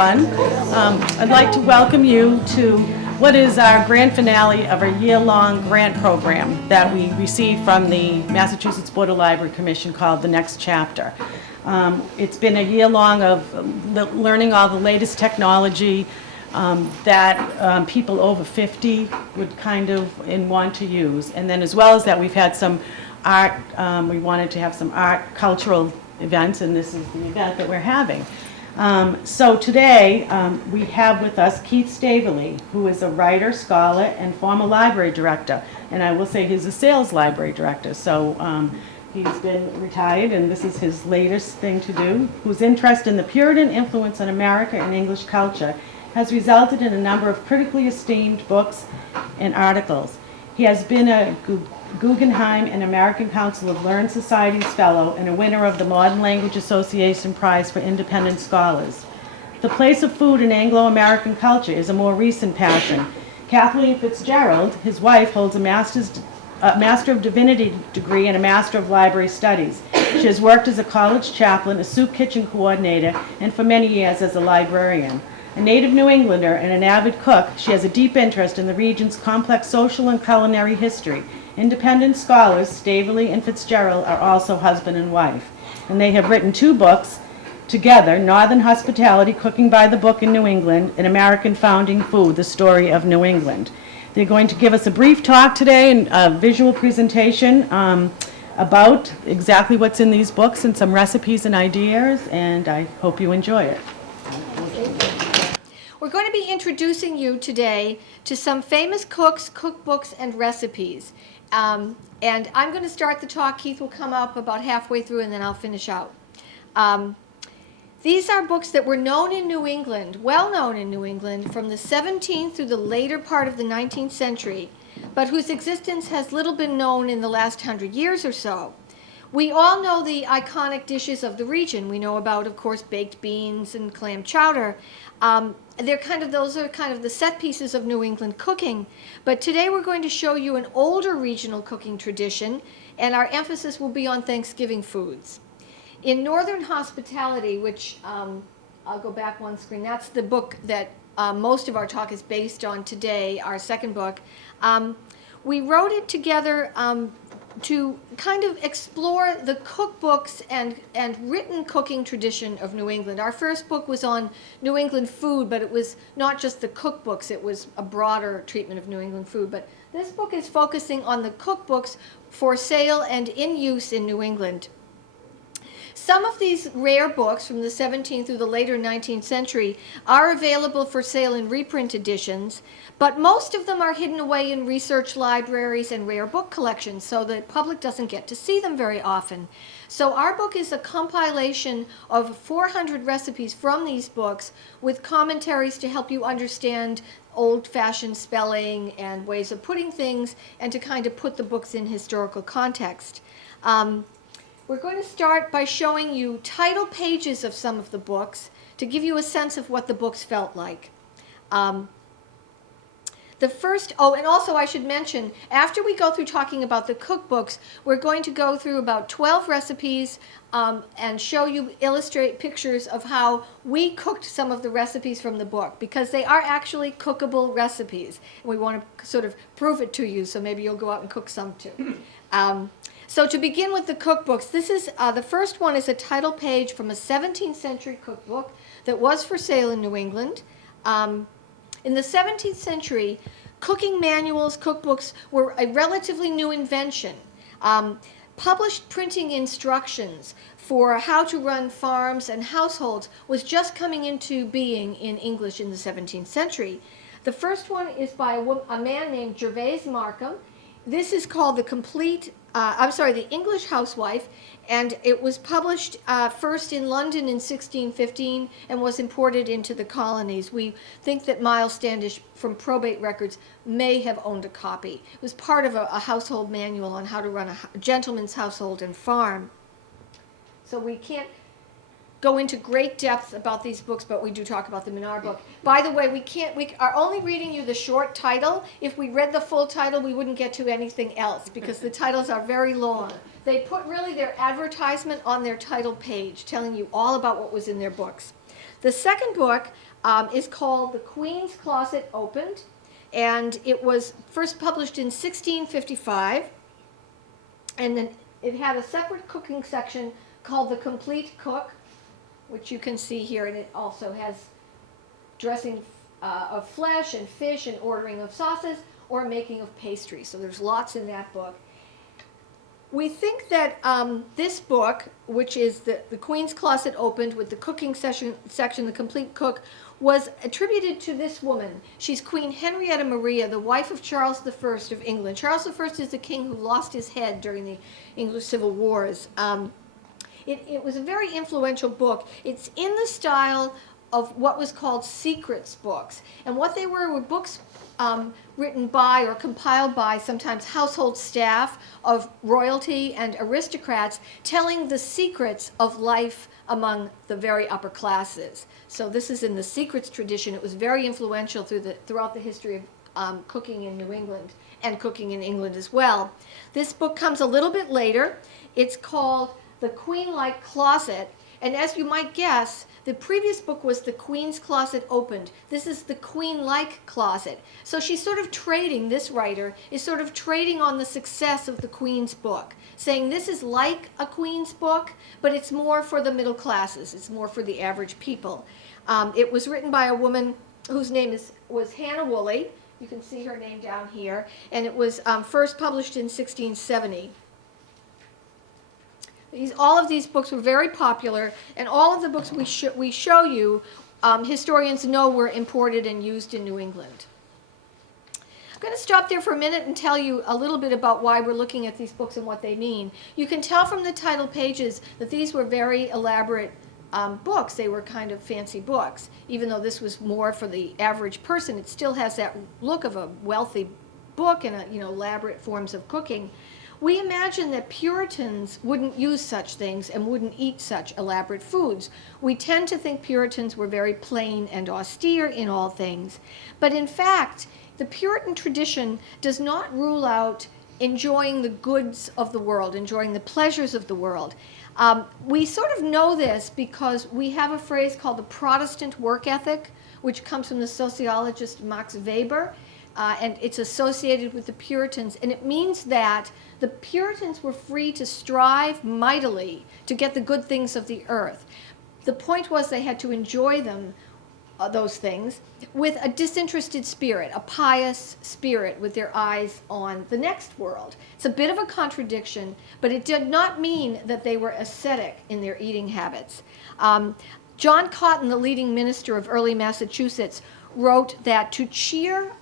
everyone. I'd like to welcome you to what is our grand finale of a year-long grant program that we received from the Massachusetts Board of Library Commission called The Next Chapter. It's been a year-long of learning all the latest technology that people over 50 would kind of want to use. And then as well as that, we've had some art, we wanted to have some art, cultural events, and this is the event that we're having. So today, we have with us Keith Staveley, who is a writer, scholar, and former library director. And I will say he's a sales library director, so he's been retired, and this is his latest thing to do, whose interest in the Puritan influence on America and English culture has resulted in a number of critically esteemed books and articles. He has been a Guggenheim and American Council of Learned Societies Fellow and a winner of the Modern Language Association Prize for Independent Scholars. The place of food in Anglo-American culture is a more recent passion. Kathleen Fitzgerald, his wife, holds a Master of Divinity degree and a Master of Library Studies. She has worked as a college chaplain, a soup kitchen coordinator, and for many years as a librarian. A native New Englander and an avid cook, she has a deep interest in the region's complex social and culinary history. Independent scholars, Staveley and Fitzgerald, are also husband and wife. And they have written 2 books together, Northern Hospitality, Cooking by the Book in New England, and American Founding Food, The Story of New England. They're going to give us a brief talk today and a visual presentation about exactly what's in these books and some recipes and ideas, and I hope you enjoy it. We're going to be introducing you today to some famous cooks, cookbooks, and recipes. And I'm going to start the talk. Keith will come up about halfway through, and then I'll finish out. These are books that were known in New England, well known in New England, from the 17th through the later part of the 19th century, but whose existence has little been known in the last 100 years or so. We all know the iconic dishes of the region. We know about, of course, baked beans and clam chowder. Those are kind of the set pieces of New England cooking. But today we're going to show you an older regional cooking tradition, and our emphasis will be on Thanksgiving foods. In Northern Hospitality, which I'll go back one screen, that's the book that most of our talk is based on today, our second book. We wrote it together to kind of explore the cookbooks and written cooking tradition of New England. Our first book was on New England food, but it was not just the cookbooks, it was a broader treatment of New England food. But this book is focusing on the cookbooks for sale and in use in New England. Some of these rare books from the 17th through the later 19th century are available for sale in reprint editions, but most of them are hidden away in research libraries and rare book collections, so the public doesn't get to see them very often. So our book is a compilation of 400 recipes from these books with commentaries to help you understand old-fashioned spelling and ways of putting things and to kind of put the books in historical context. We're going to start by showing you title pages of some of the books to give you a sense of what the books felt like. And also I should mention, after we go through talking about the cookbooks, we're going to go through about 12 recipes and show you, illustrate pictures of how we cooked some of the recipes from the book, because they are actually cookable recipes. And we want to sort of prove it to you, so maybe you'll go out and cook some too. So to begin with the cookbooks, this is the first one is a title page from a 17th century cookbook that was for sale in New England. In the 17th century, cooking manuals, cookbooks were a relatively new invention. Published printing instructions for how to run farms and households was just coming into being in English in the 17th century. The first one is by a man named Gervase Markham. This is called The English Housewife, and it was published first in London in 1615 and was imported into the colonies. We think that Miles Standish from Probate Records may have owned a copy. It was part of a household manual on how to run a gentleman's household and farm. So we can't go into great depth about these books, but we do talk about them in our book. By the way, we are only reading you the short title. If we read the full title, we wouldn't get to anything else because the titles are very long. They put really their advertisement on their title page, telling you all about what was in their books. The second book is called The Queen's Closet Opened, and it was first published in 1655, and then it had a separate cooking section called The Complete Cook, which you can see here, and it also has dressing of flesh and fish and ordering of sauces or making of pastry. So there's lots in that book. We think that this book, which is the Queen's Closet Opened with the cooking section, The Complete Cook, was attributed to this woman. She's Queen Henrietta Maria, the wife of Charles I of England. Charles I is the king who lost his head during the English Civil Wars. It was a very influential book. It's in the style of what was called secrets books. And what they were books written by or compiled by sometimes household staff of royalty and aristocrats telling the secrets of life among the very upper classes. So this is in the secrets tradition. It was very influential throughout the history of cooking in New England and cooking in England as well. This book comes a little bit later. It's called The Queen-like Closet, and as you might guess, the previous book was The Queen's Closet Opened. This is The Queen-like Closet. So she's sort of trading, this writer is sort of trading on the success of the Queen's book, saying this is like a Queen's book, but it's more for the middle classes. It's more for the average people. It was written by a woman whose name was Hannah Woolley. You can see her name down here. And it was first published in 1670. All of these books were very popular, and all of the books we show you, historians know were imported and used in New England. I'm going to stop there for a minute and tell you a little bit about why we're looking at these books and what they mean. You can tell from the title pages that these were very elaborate books. They were kind of fancy books. Even though this was more for the average person, it still has that look of a wealthy book and elaborate forms of cooking. We imagine that Puritans wouldn't use such things and wouldn't eat such elaborate foods. We tend to think Puritans were very plain and austere in all things. But in fact, the Puritan tradition does not rule out enjoying the goods of the world, enjoying the pleasures of the world. We sort of know this because we have a phrase called the Protestant work ethic, which comes from the sociologist Max Weber. And it's associated with the Puritans, and it means that the Puritans were free to strive mightily to get the good things of the earth. The point was they had to enjoy them, those things, with a disinterested spirit, a pious spirit with their eyes on the next world. It's a bit of a contradiction, but it did not mean that they were ascetic in their eating habits. John Cotton, the leading minister of early Massachusetts, wrote that to cheer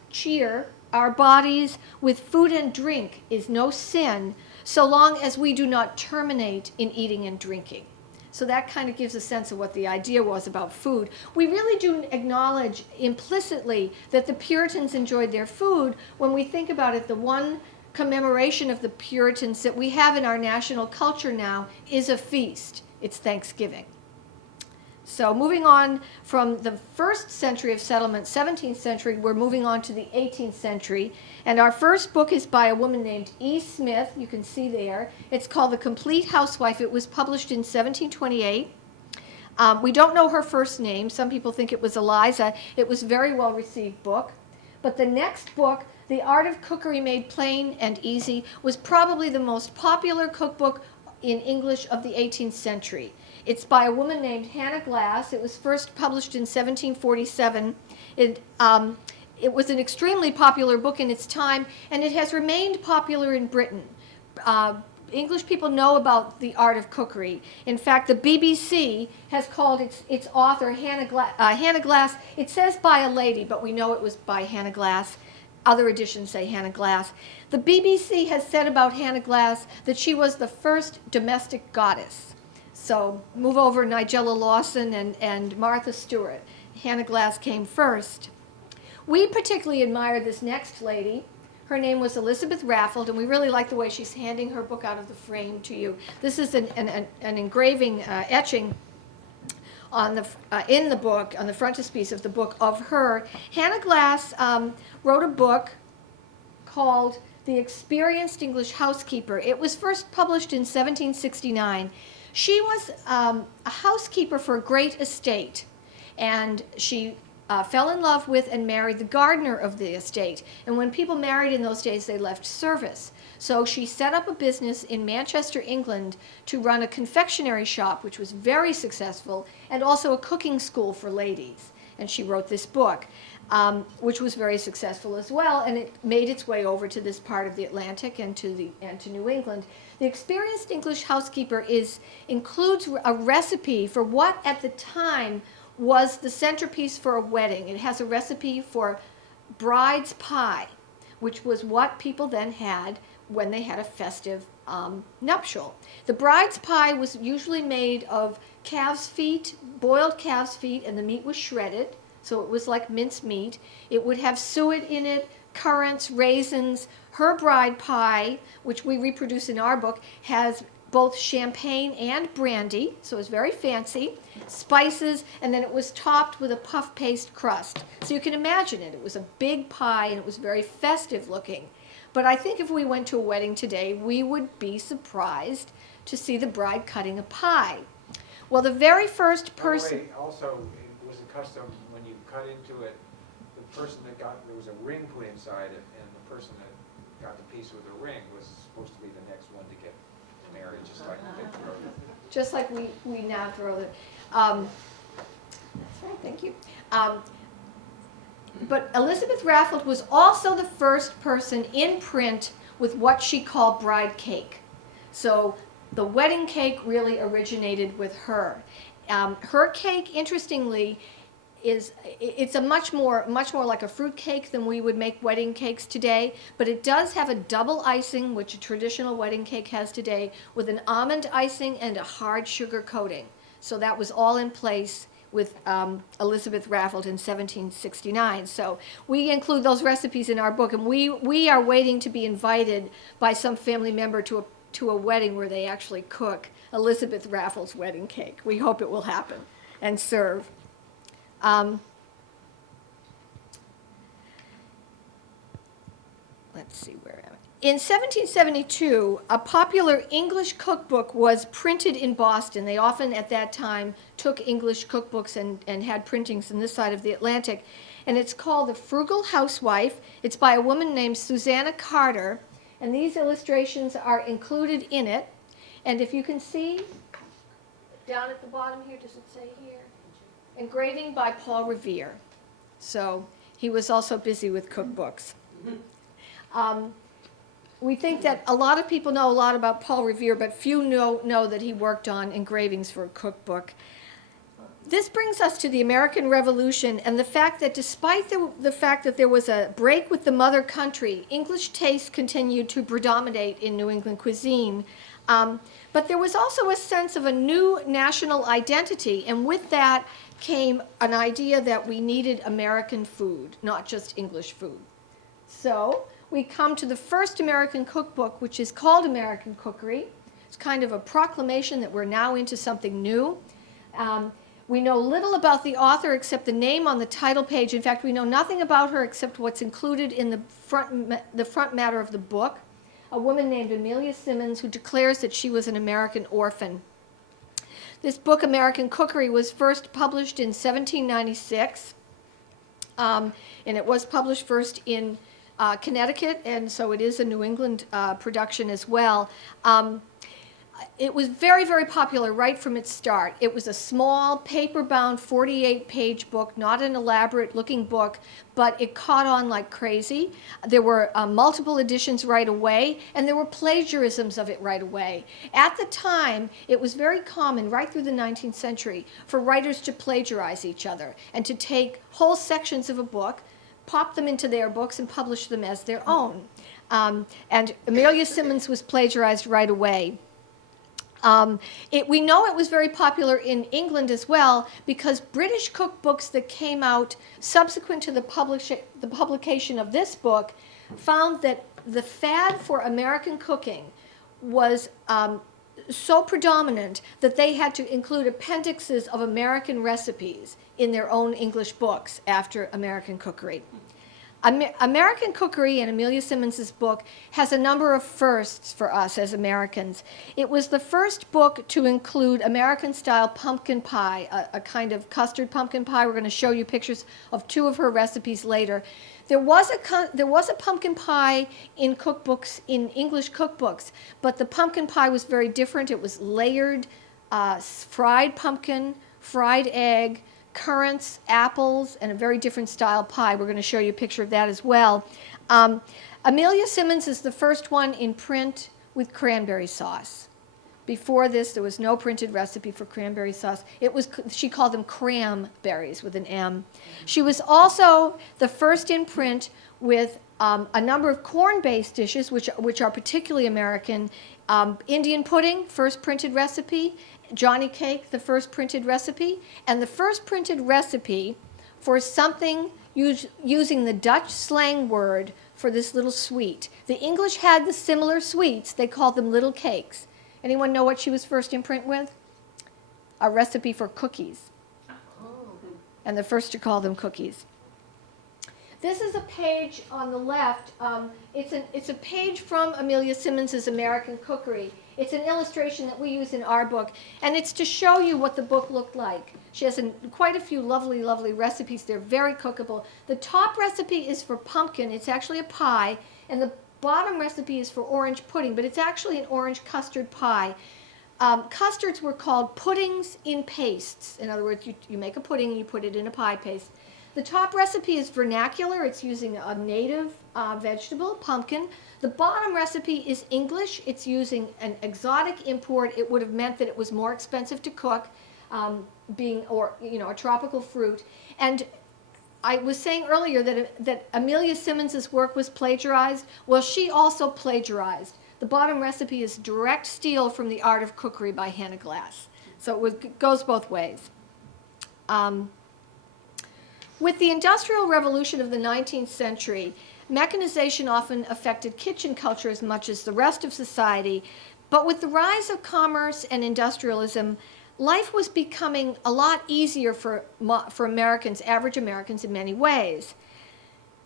our bodies with food and drink is no sin, so long as we do not terminate in eating and drinking. So that kind of gives a sense of what the idea was about food. We really do acknowledge implicitly that the Puritans enjoyed their food when we think about it. The one commemoration of the Puritans that we have in our national culture now is a feast. It's Thanksgiving. So moving on from the first century of settlement, 17th century, we're moving on to the 18th century. And our first book is by a woman named E. Smith. You can see there. It's called The Complete Housewife. It was published in 1728. We don't know her first name. Some people think it was Eliza. It was a very well-received book. But the next book, The Art of Cookery Made Plain and Easy, was probably the most popular cookbook in English of the 18th century. It's by a woman named Hannah Glasse. It was first published in 1747. It was an extremely popular book in its time, and it has remained popular in Britain. English people know about The Art of Cookery. In fact, the BBC has called its author Hannah Glasse. It says by a lady, but we know it was by Hannah Glasse. Other editions say Hannah Glasse. The BBC has said about Hannah Glasse that she was the first domestic goddess. So move over Nigella Lawson and Martha Stewart. Hannah Glasse came first. We particularly admire this next lady. Her name was Elizabeth Raffald, and we really like the way she's handing her book out of the frame to you. This is an engraving, etching on in the book, on the frontispiece of the book, of her. Hannah Glasse wrote a book called The Experienced English Housekeeper. It was first published in 1769. She was a housekeeper for a great estate, and she fell in love with and married the gardener of the estate. And when people married in those days, they left service. So she set up a business in Manchester, England, to run a confectionery shop, which was very successful, and also a cooking school for ladies. And she wrote this book, which was very successful as well, and it made its way over to this part of the Atlantic and to New England. The Experienced English Housekeeper includes a recipe for what at the time was the centerpiece for a wedding. It has a recipe for bride's pie, which was what people then had when they had a festive nuptial. The bride's pie was usually made of calf's feet, boiled calf's feet, and the meat was shredded, so it was like minced meat. It would have suet in it, currants, raisins. Her bride pie, which we reproduce in our book, has both champagne and brandy, so it's very fancy, spices, and then it was topped with a puff paste crust. So you can imagine it. It was a big pie, and it was very festive looking. But I think if we went to a wedding today, we would be surprised to see the bride cutting a pie. Well, the very first person... Also, it was a custom when you cut into it, the person that got, there was a ring put inside it, and the person that got the piece with the ring was supposed to be the next one to get married, just like they throw them. Just like we now throw them. That's right, thank you. But Elizabeth Raffald was also the first person in print with what she called bride cake. So the wedding cake really originated with her. Her cake, interestingly, it's a much more like a fruit cake than we would make wedding cakes today, but it does have a double icing, which a traditional wedding cake has today, with an almond icing and a hard sugar coating. So that was all in place with Elizabeth Raffald in 1769. So we include those recipes in our book, and we are waiting to be invited by some family member to a wedding where they actually cook Elizabeth Raffald's wedding cake. We hope it will happen and serve. Let's see, where am I? In 1772, a popular English cookbook was printed in Boston. They often, at that time, took English cookbooks and had printings on this side of the Atlantic. And it's called The Frugal Housewife. It's by a woman named Susanna Carter. And these illustrations are included in it. And if you can see, down at the bottom here, does it say here? Engraving by Paul Revere. So he was also busy with cookbooks. We think that a lot of people know a lot about Paul Revere, but few know that he worked on engravings for a cookbook. This brings us to the American Revolution and the fact that despite the fact that there was a break with the mother country, English taste continued to predominate in New England cuisine. But there was also a sense of a new national identity, and with that came an idea that we needed American food, not just English food. So we come to the first American cookbook, which is called American Cookery. It's kind of a proclamation that we're now into something new. We know little about the author except the name on the title page. In fact, we know nothing about her except what's included in the front matter of the book. A woman named Amelia Simmons, who declares that she was an American orphan. This book, American Cookery, was first published in 1796, and it was published first in Connecticut, and so it is a New England production as well. It was very, very popular right from its start. It was a small, paper-bound, 48-page book, not an elaborate-looking book, but it caught on like crazy. There were multiple editions right away, and there were plagiarisms of it right away. At the time, it was very common, right through the 19th century, for writers to plagiarize each other and to take whole sections of a book, pop them into their books, and publish them as their own. And Amelia Simmons was plagiarized right away. We know it was very popular in England as well because British cookbooks that came out subsequent to the publication of this book found that the fad for American cooking was so predominant that they had to include appendixes of American recipes in their own English books after American Cookery. American Cookery in Amelia Simmons's book has a number of firsts for us as Americans. It was the first book to include American-style pumpkin pie, a kind of custard pumpkin pie. We're going to show you pictures of 2 of her recipes later. There was a pumpkin pie in cookbooks, in English cookbooks, but the pumpkin pie was very different. It was layered, fried pumpkin, fried egg, currants, apples, and a very different style pie. We're going to show you a picture of that as well. Amelia Simmons is the first one in print with cranberry sauce. Before this, there was no printed recipe for cranberry sauce. She called them cranberries with an M. She was also the first in print with a number of corn-based dishes, which are particularly American. Indian pudding, first printed recipe. Johnny cake, the first printed recipe. And the first printed recipe for something using the Dutch slang word for this little sweet. The English had the similar sweets. They called them little cakes. Anyone know what she was first in print with? A recipe for cookies. And the first to call them cookies. This is a page on the left. It's a page from Amelia Simmons's American Cookery. It's an illustration that we use in our book, and it's to show you what the book looked like. She has quite a few lovely, lovely recipes. They're very cookable. The top recipe is for pumpkin. It's actually a pie, and the bottom recipe is for orange pudding, but it's actually an orange custard pie. Custards were called puddings in pastes. In other words, you make a pudding and you put it in a pie paste. The top recipe is vernacular. It's using a native vegetable, pumpkin. The bottom recipe is English. It's using an exotic import. It would have meant that it was more expensive to cook, being a tropical fruit. And I was saying earlier that Amelia Simmons's work was plagiarized. Well, she also plagiarized. The bottom recipe is direct steal from The Art of Cookery by Hannah Glass. So it goes both ways. With the Industrial Revolution of the 19th century, mechanization often affected kitchen culture as much as the rest of society. But with the rise of commerce and industrialism, life was becoming a lot easier for Americans, average Americans, in many ways.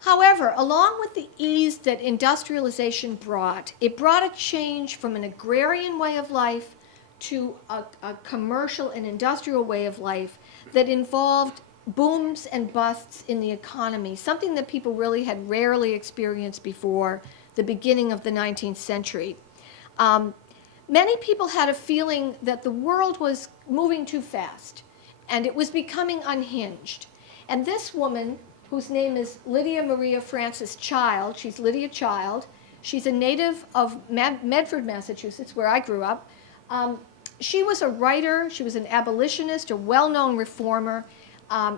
However, along with the ease that industrialization brought, it brought a change from an agrarian way of life to a commercial and industrial way of life that involved booms and busts in the economy, something that people really had rarely experienced before the beginning of the 19th century. Many people had a feeling that the world was moving too fast, and it was becoming unhinged. And this woman, whose name is Lydia Maria Frances Child, she's Lydia Child, she's a native of Medford, Massachusetts, where I grew up. She was a writer, she was an abolitionist, a well-known reformer.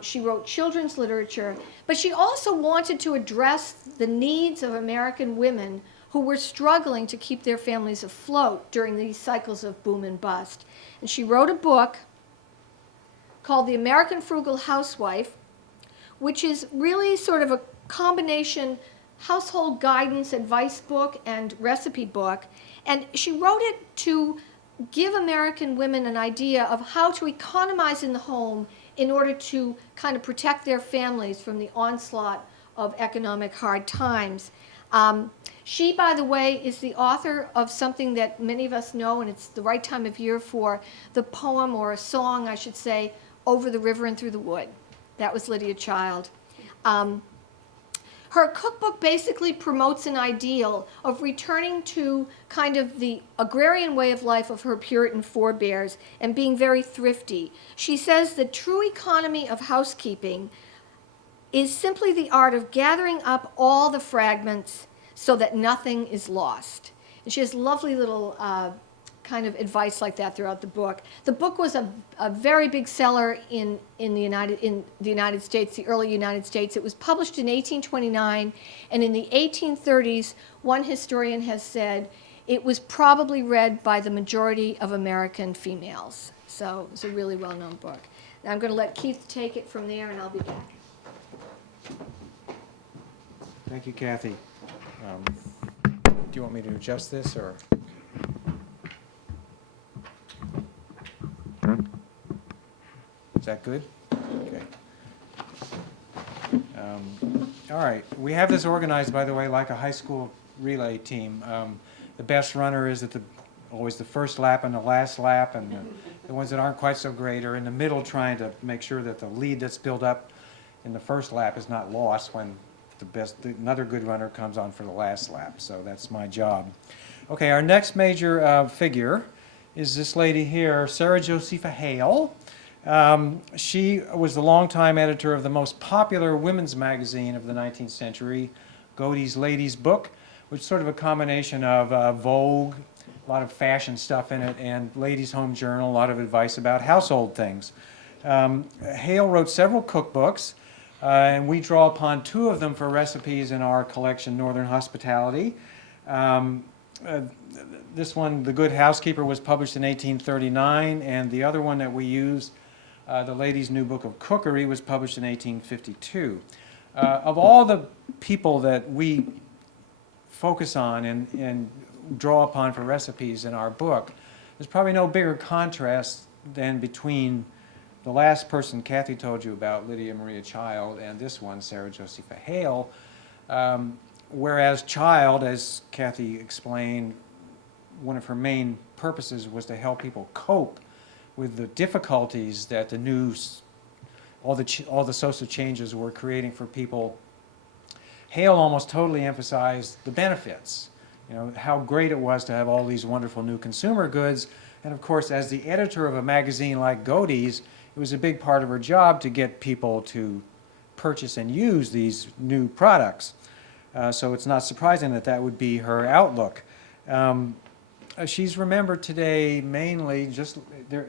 She wrote children's literature, but she also wanted to address the needs of American women who were struggling to keep their families afloat during these cycles of boom and bust. And she wrote a book called The American Frugal Housewife, which is really sort of a combination household guidance, advice book, and recipe book. And she wrote it to give American women an idea of how to economize in the home in order to kind of protect their families from the onslaught of economic hard times. She, by the way, is the author of something that many of us know, and it's the right time of year for the poem, or a song, I should say, Over the River and Through the Wood. That was Lydia Child. Her cookbook basically promotes an ideal of returning to kind of the agrarian way of life of her Puritan forebears and being very thrifty. She says the true economy of housekeeping is simply the art of gathering up all the fragments so that nothing is lost. And she has lovely little kind of advice like that throughout the book. The book was a very big seller in the United States, the early United States. It was published in 1829, and in the 1830s, one historian has said it was probably read by the majority of American females. So it's a really well-known book. Now I'm going to let Keith take it from there, and I'll be back. Thank you, Kathy. Do you want me to adjust this, or? Is that good? Okay. All right, we have this organized, by the way, like a high school relay team. The best runner is always the first lap and the last lap, and the ones that aren't quite so great are in the middle trying to make sure that the lead that's built up in the first lap is not lost when another good runner comes on for the last lap. So that's my job. Okay, our next major figure is this lady here, Sarah Josepha Hale. She was the longtime editor of the most popular women's magazine of the 19th century, Godey's Ladies' Book, which is sort of a combination of Vogue, a lot of fashion stuff in it, and Ladies' Home Journal, a lot of advice about household things. Hale wrote several cookbooks, and we draw upon two of them for recipes in our collection, Northern Hospitality. This one, The Good Housekeeper, was published in 1839, and the other one that we use, The Lady's New Book of Cookery, was published in 1852. Of all the people that we focus on and draw upon for recipes in our book, there's probably no bigger contrast than between the last person Kathy told you about, Lydia Maria Child, and this one, Sarah Josepha Hale. Whereas Child, as Kathy explained, one of her main purposes was to help people cope with the difficulties that the news, all the social changes were creating for people. Hale almost totally emphasized the benefits, how great it was to have all these wonderful new consumer goods. And of course, as the editor of a magazine like Godey's, it was a big part of her job to get people to purchase and use these new products. So it's not surprising that that would be her outlook. She's remembered today mainly just there.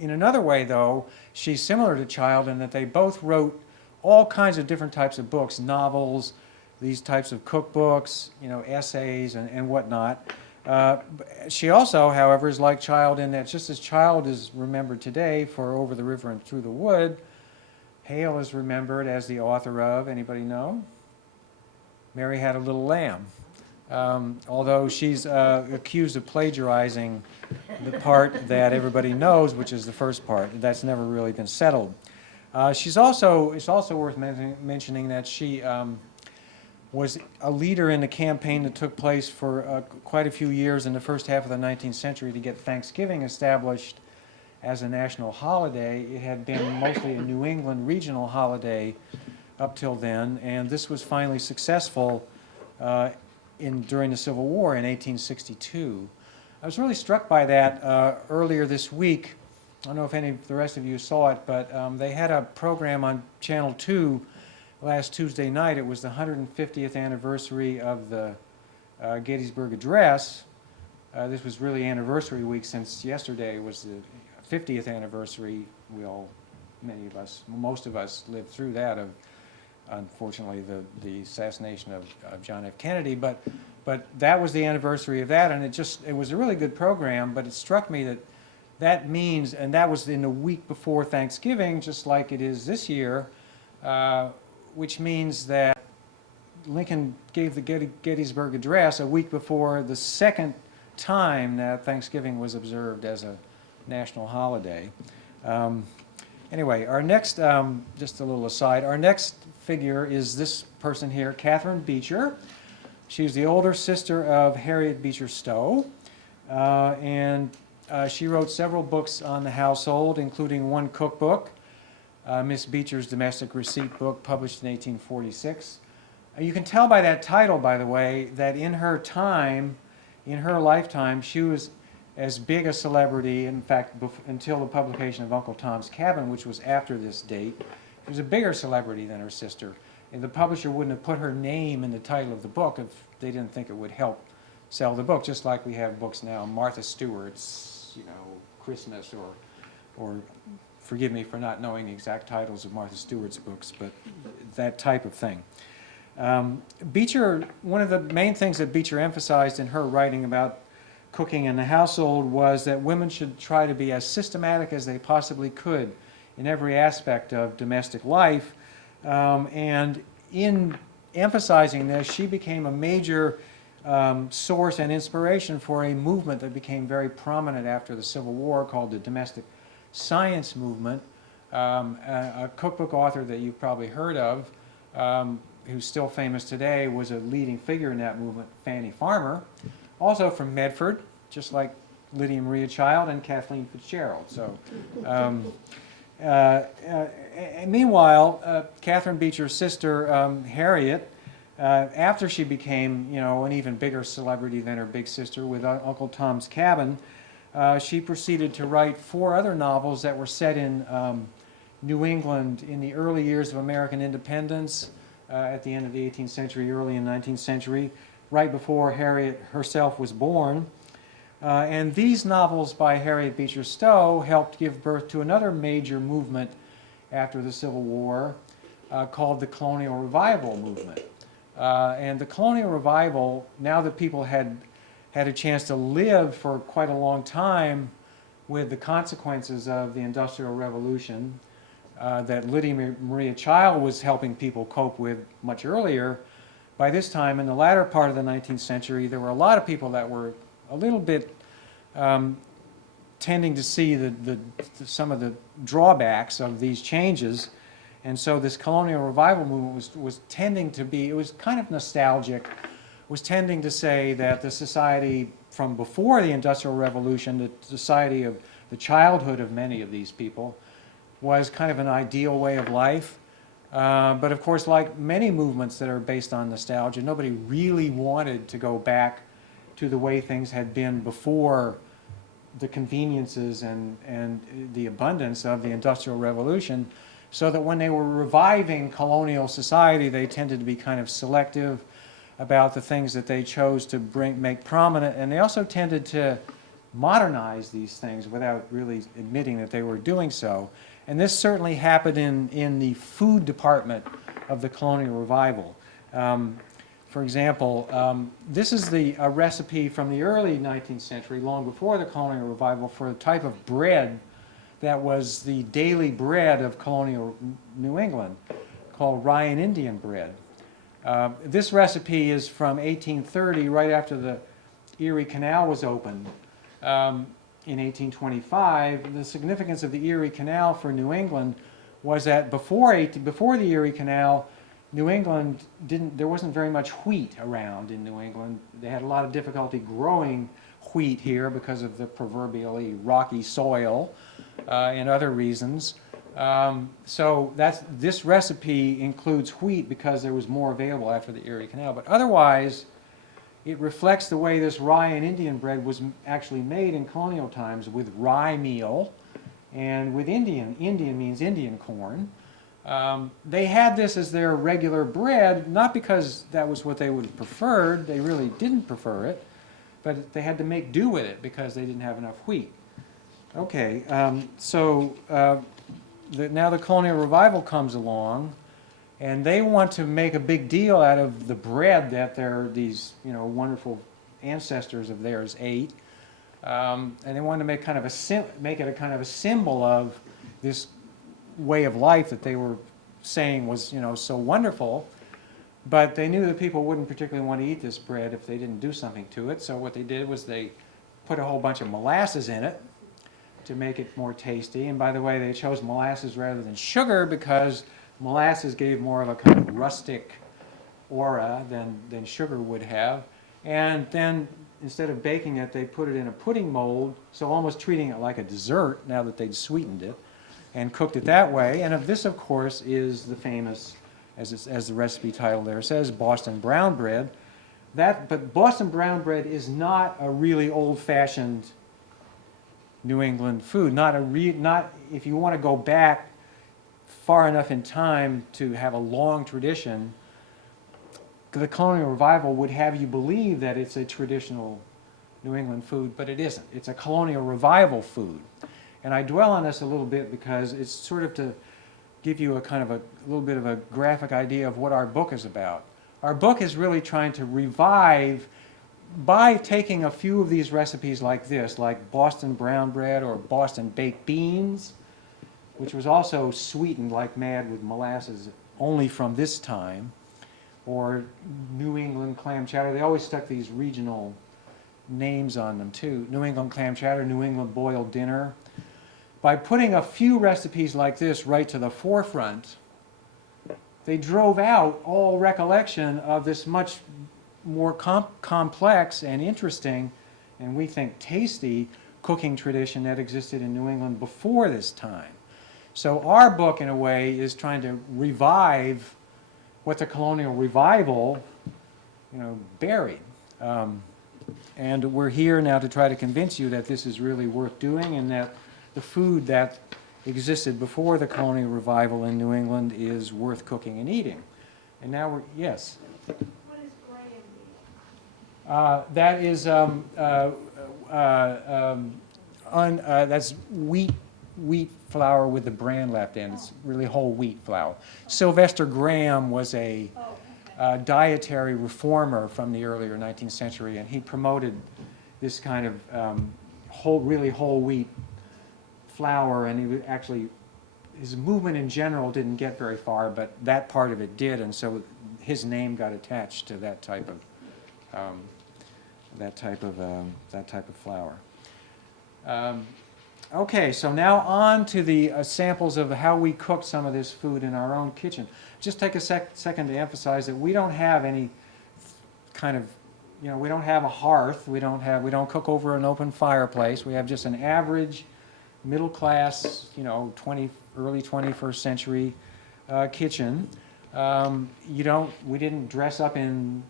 In another way, though, she's similar to Child in that they both wrote all kinds of different types of books, novels, these types of cookbooks, essays and whatnot. She also, however, is like Child in that just as Child is remembered today for Over the River and Through the Wood, Hale is remembered as the author of, anybody know? Mary Had a Little Lamb. Although she's accused of plagiarizing the part that everybody knows, which is the first part. That's never really been settled. It's also worth mentioning that she was a leader in a campaign that took place for quite a few years in the first half of the 19th century to get Thanksgiving established as a national holiday. It had been mostly a New England regional holiday up till then, and this was finally successful during the Civil War in 1862. I was really struck by that earlier this week. I don't know if any of the rest of you saw it, but they had a program on Channel 2 last Tuesday night. It was the 150th anniversary of the Gettysburg Address. This was really anniversary week since yesterday was the 50th anniversary. Most of us lived through that of, unfortunately, the assassination of John F. Kennedy. But that was the anniversary of that, and it was a really good program. But it struck me that means, and that was in the week before Thanksgiving, just like it is this year, which means that Lincoln gave the Gettysburg Address a week before the second time that Thanksgiving was observed as a national holiday. Anyway, our next, just a little aside, our next figure is this person here, Catherine Beecher. She's the older sister of Harriet Beecher Stowe, and she wrote several books on the household, including one cookbook, Miss Beecher's Domestic Receipt Book, published in 1846. You can tell by that title, by the way, that in her lifetime, she was as big a celebrity, in fact, until the publication of Uncle Tom's Cabin, which was after this date. She was a bigger celebrity than her sister. And the publisher wouldn't have put her name in the title of the book if they didn't think it would help sell the book, just like we have books now, Martha Stewart's, Christmas, or forgive me for not knowing the exact titles of Martha Stewart's books, but that type of thing. Beecher, one of the main things that Beecher emphasized in her writing about cooking in the household was that women should try to be as systematic as they possibly could in every aspect of domestic life. And in emphasizing this, she became a major source and inspiration for a movement that became very prominent after the Civil War called the Domestic Science Movement. A cookbook author that you've probably heard of, who's still famous today, was a leading figure in that movement, Fanny Farmer, also from Medford, just like Lydia Maria Child and Kathleen Fitzgerald. So, and meanwhile, Catherine Beecher's sister, Harriet, after she became, an even bigger celebrity than her big sister with Uncle Tom's Cabin, she proceeded to write 4 other novels that were set in New England in the early years of American independence, at the end of the 18th century, early in the 19th century, right before Harriet herself was born. And these novels by Harriet Beecher Stowe helped give birth to another major movement after the Civil War called the Colonial Revival movement. And the Colonial Revival, now that people had a chance to live for quite a long time with the consequences of the Industrial Revolution that Lydia Maria Child was helping people cope with much earlier, by this time, in the latter part of the 19th century, there were a lot of people that were a little bit tending to see some of the drawbacks of these changes. And so this colonial revival movement was tending to be, it was kind of nostalgic, was tending to say that the society from before the Industrial Revolution, the society of the childhood of many of these people, was kind of an ideal way of life. But of course, like many movements that are based on nostalgia, nobody really wanted to go back to the way things had been before the conveniences and the abundance of the Industrial Revolution, so that when they were reviving colonial society, they tended to be kind of selective about the things that they chose to make prominent, and they also tended to modernize these things without really admitting that they were doing so. And this certainly happened in the food department of the colonial revival. For example, this is a recipe from the early 19th century, long before the colonial revival, for a type of bread that was the daily bread of colonial New England, called rye and Indian bread. This recipe is from 1830, right after the Erie Canal was opened. In 1825, the significance of the Erie Canal for New England was that before the Erie Canal, New England there wasn't very much wheat around in New England. They had a lot of difficulty growing wheat here because of the proverbially rocky soil and other reasons. So this recipe includes wheat because there was more available after the Erie Canal. But otherwise, it reflects the way this rye and Indian bread was actually made in colonial times, with rye meal and with Indian. Indian means Indian corn. They had this as their regular bread, not because that was what they would have preferred. They really didn't prefer it, but they had to make do with it because they didn't have enough wheat. Okay, now the colonial revival comes along, and they want to make a big deal out of the bread that these wonderful ancestors of theirs ate, and they wanted to make it a kind of a symbol of this way of life that they were saying was so wonderful. But they knew that people wouldn't particularly want to eat this bread if they didn't do something to it. So what they did was they put a whole bunch of molasses in it to make it more tasty. And by the way, they chose molasses rather than sugar because molasses gave more of a kind of rustic aura than sugar would have. And then instead of baking it, they put it in a pudding mold, so almost treating it like a dessert now that they'd sweetened it, and cooked it that way. And this, of course, is the famous, as the recipe title there says, Boston brown bread. But Boston brown bread is not a really old-fashioned New England food. Not if you want to go back far enough in time to have a long tradition, the colonial revival would have you believe that it's a traditional New England food, but it isn't. It's a colonial revival food. And I dwell on this a little bit because it's sort of to give you a little bit of a graphic idea of what our book is about. Our book is really trying to revive, by taking a few of these recipes like this, like Boston brown bread or Boston baked beans, which was also sweetened like mad with molasses only from this time, or New England clam chowder. They always stuck these regional names on them too. New England clam chowder, New England boiled dinner. By putting a few recipes like this right to the forefront, they drove out all recollection of this much more complex and interesting, and we think tasty, cooking tradition that existed in New England before this time. So our book, in a way, is trying to revive what the colonial revival, buried. And we're here now to try to convince you that this is really worth doing, and that the food that existed before the colonial revival in New England is worth cooking and eating. And now yes? What is graham meal? That is, that's wheat flour with the bran left in. It's really whole wheat flour. Sylvester Graham was a dietary reformer from the earlier 19th century, and he promoted this kind of really whole wheat flour, and he would actually, his movement in general didn't get very far, but that part of it did, and so his name got attached to that type of flour. Okay, so now on to the samples of how we cooked some of this food in our own kitchen. Just take a second to emphasize that we don't have any kind of, we don't have a hearth. We don't cook over an open fireplace. We have just an average middle class, early 21st century kitchen. We didn't dress up in,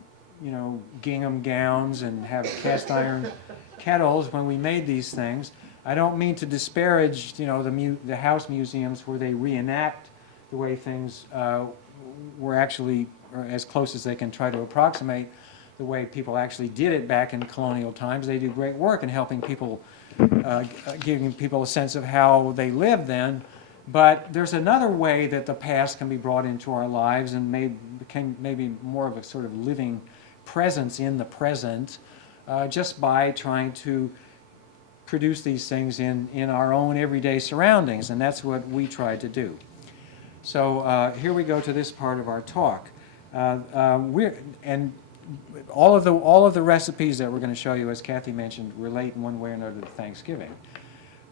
gingham gowns and have cast iron kettles when we made these things. I don't mean to disparage, the house museums where they reenact the way things were actually, or as close as they can try to approximate the way people actually did it back in colonial times. They do great work in helping people, giving people a sense of how they lived then. But there's another way that the past can be brought into our lives and became maybe more of a sort of living presence in the present, just by trying to produce these things in our own everyday surroundings, and that's what we tried to do. So here we go to this part of our talk. And all of the recipes that we're going to show you, as Kathy mentioned, relate in one way or another to Thanksgiving.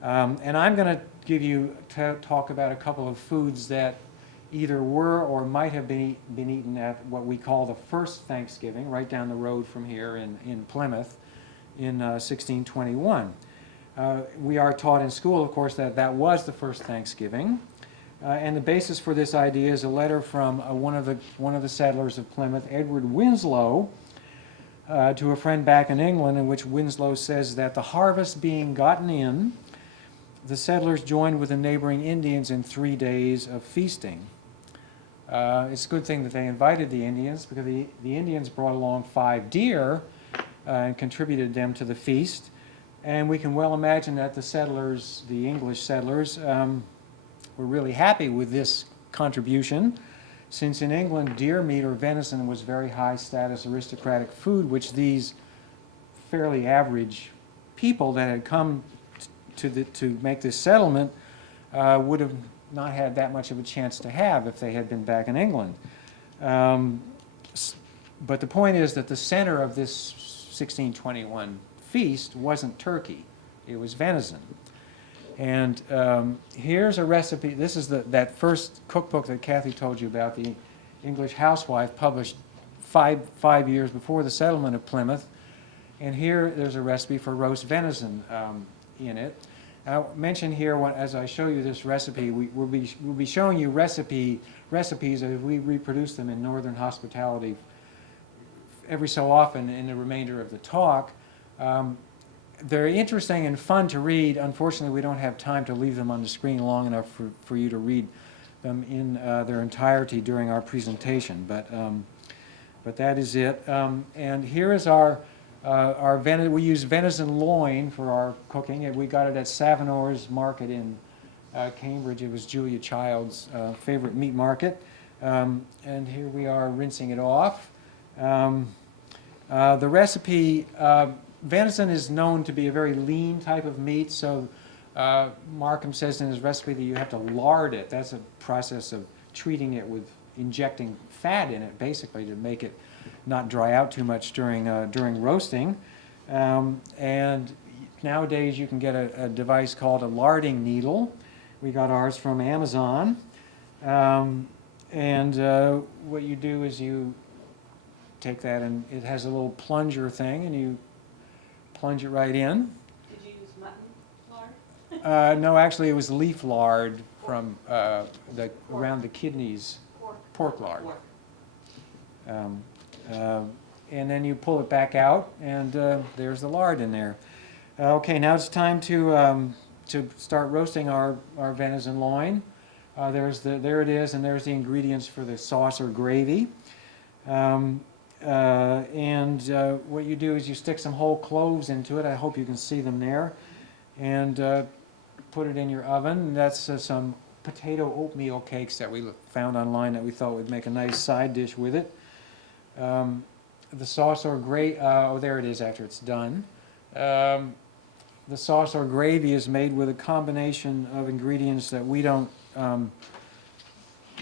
And I'm going to give you talk about a couple of foods that either were or might have been eaten at what we call the first Thanksgiving, right down the road from here in Plymouth in 1621. We are taught in school, of course, that was the first Thanksgiving. And the basis for this idea is a letter from one of the settlers of Plymouth, Edward Winslow, to a friend back in England, in which Winslow says that the harvest being gotten in, the settlers joined with the neighboring Indians in 3 days of feasting. It's a good thing that they invited the Indians, because the Indians brought along 5 deer and contributed them to the feast. And we can well imagine that the settlers, the English settlers, were really happy with this contribution, since in England deer meat or venison was very high status aristocratic food, which these fairly average people that had come to make this settlement would have not had that much of a chance to have if they had been back in England. But the point is that the center of this 1621 feast wasn't turkey, it was venison. And here's a recipe. This is that first cookbook that Kathy told you about, the English Housewife, published five years before the settlement of Plymouth. And here there's a recipe for roast venison in it. I'll mention here, as I show you this recipe, we'll be showing you recipes as we reproduce them in Northern Hospitality every so often in the remainder of the talk. They're interesting and fun to read. Unfortunately, we don't have time to leave them on the screen long enough for you to read them in their entirety during our presentation. But that is it. And here is our venison. We use venison loin for our cooking. We got it at Savinore's Market in Cambridge. It was Julia Child's favorite meat market. And here we are rinsing it off. The recipe. Venison is known to be a very lean type of meat, so Markham says in his recipe that you have to lard it. That's a process of treating it with injecting fat in it, basically, to make it not dry out too much during roasting. And nowadays you can get a device called a larding needle. We got ours from Amazon. And what you do is you take that, and it has a little plunger thing, and you plunge it right in. Did you use mutton lard? No, actually, it was leaf lard from around the kidneys, pork lard. And then you pull it back out, and there's the lard in there. Okay, now it's time to start roasting our venison loin. There it is, and there's the ingredients for the sauce or gravy. What you do is you stick some whole cloves into it. I hope you can see them there. And put it in your oven. That's some potato oatmeal cakes that we found online that we thought would make a nice side dish with it. The sauce or gravy, oh, there it is after it's done. The sauce or gravy is made with a combination of ingredients that we don't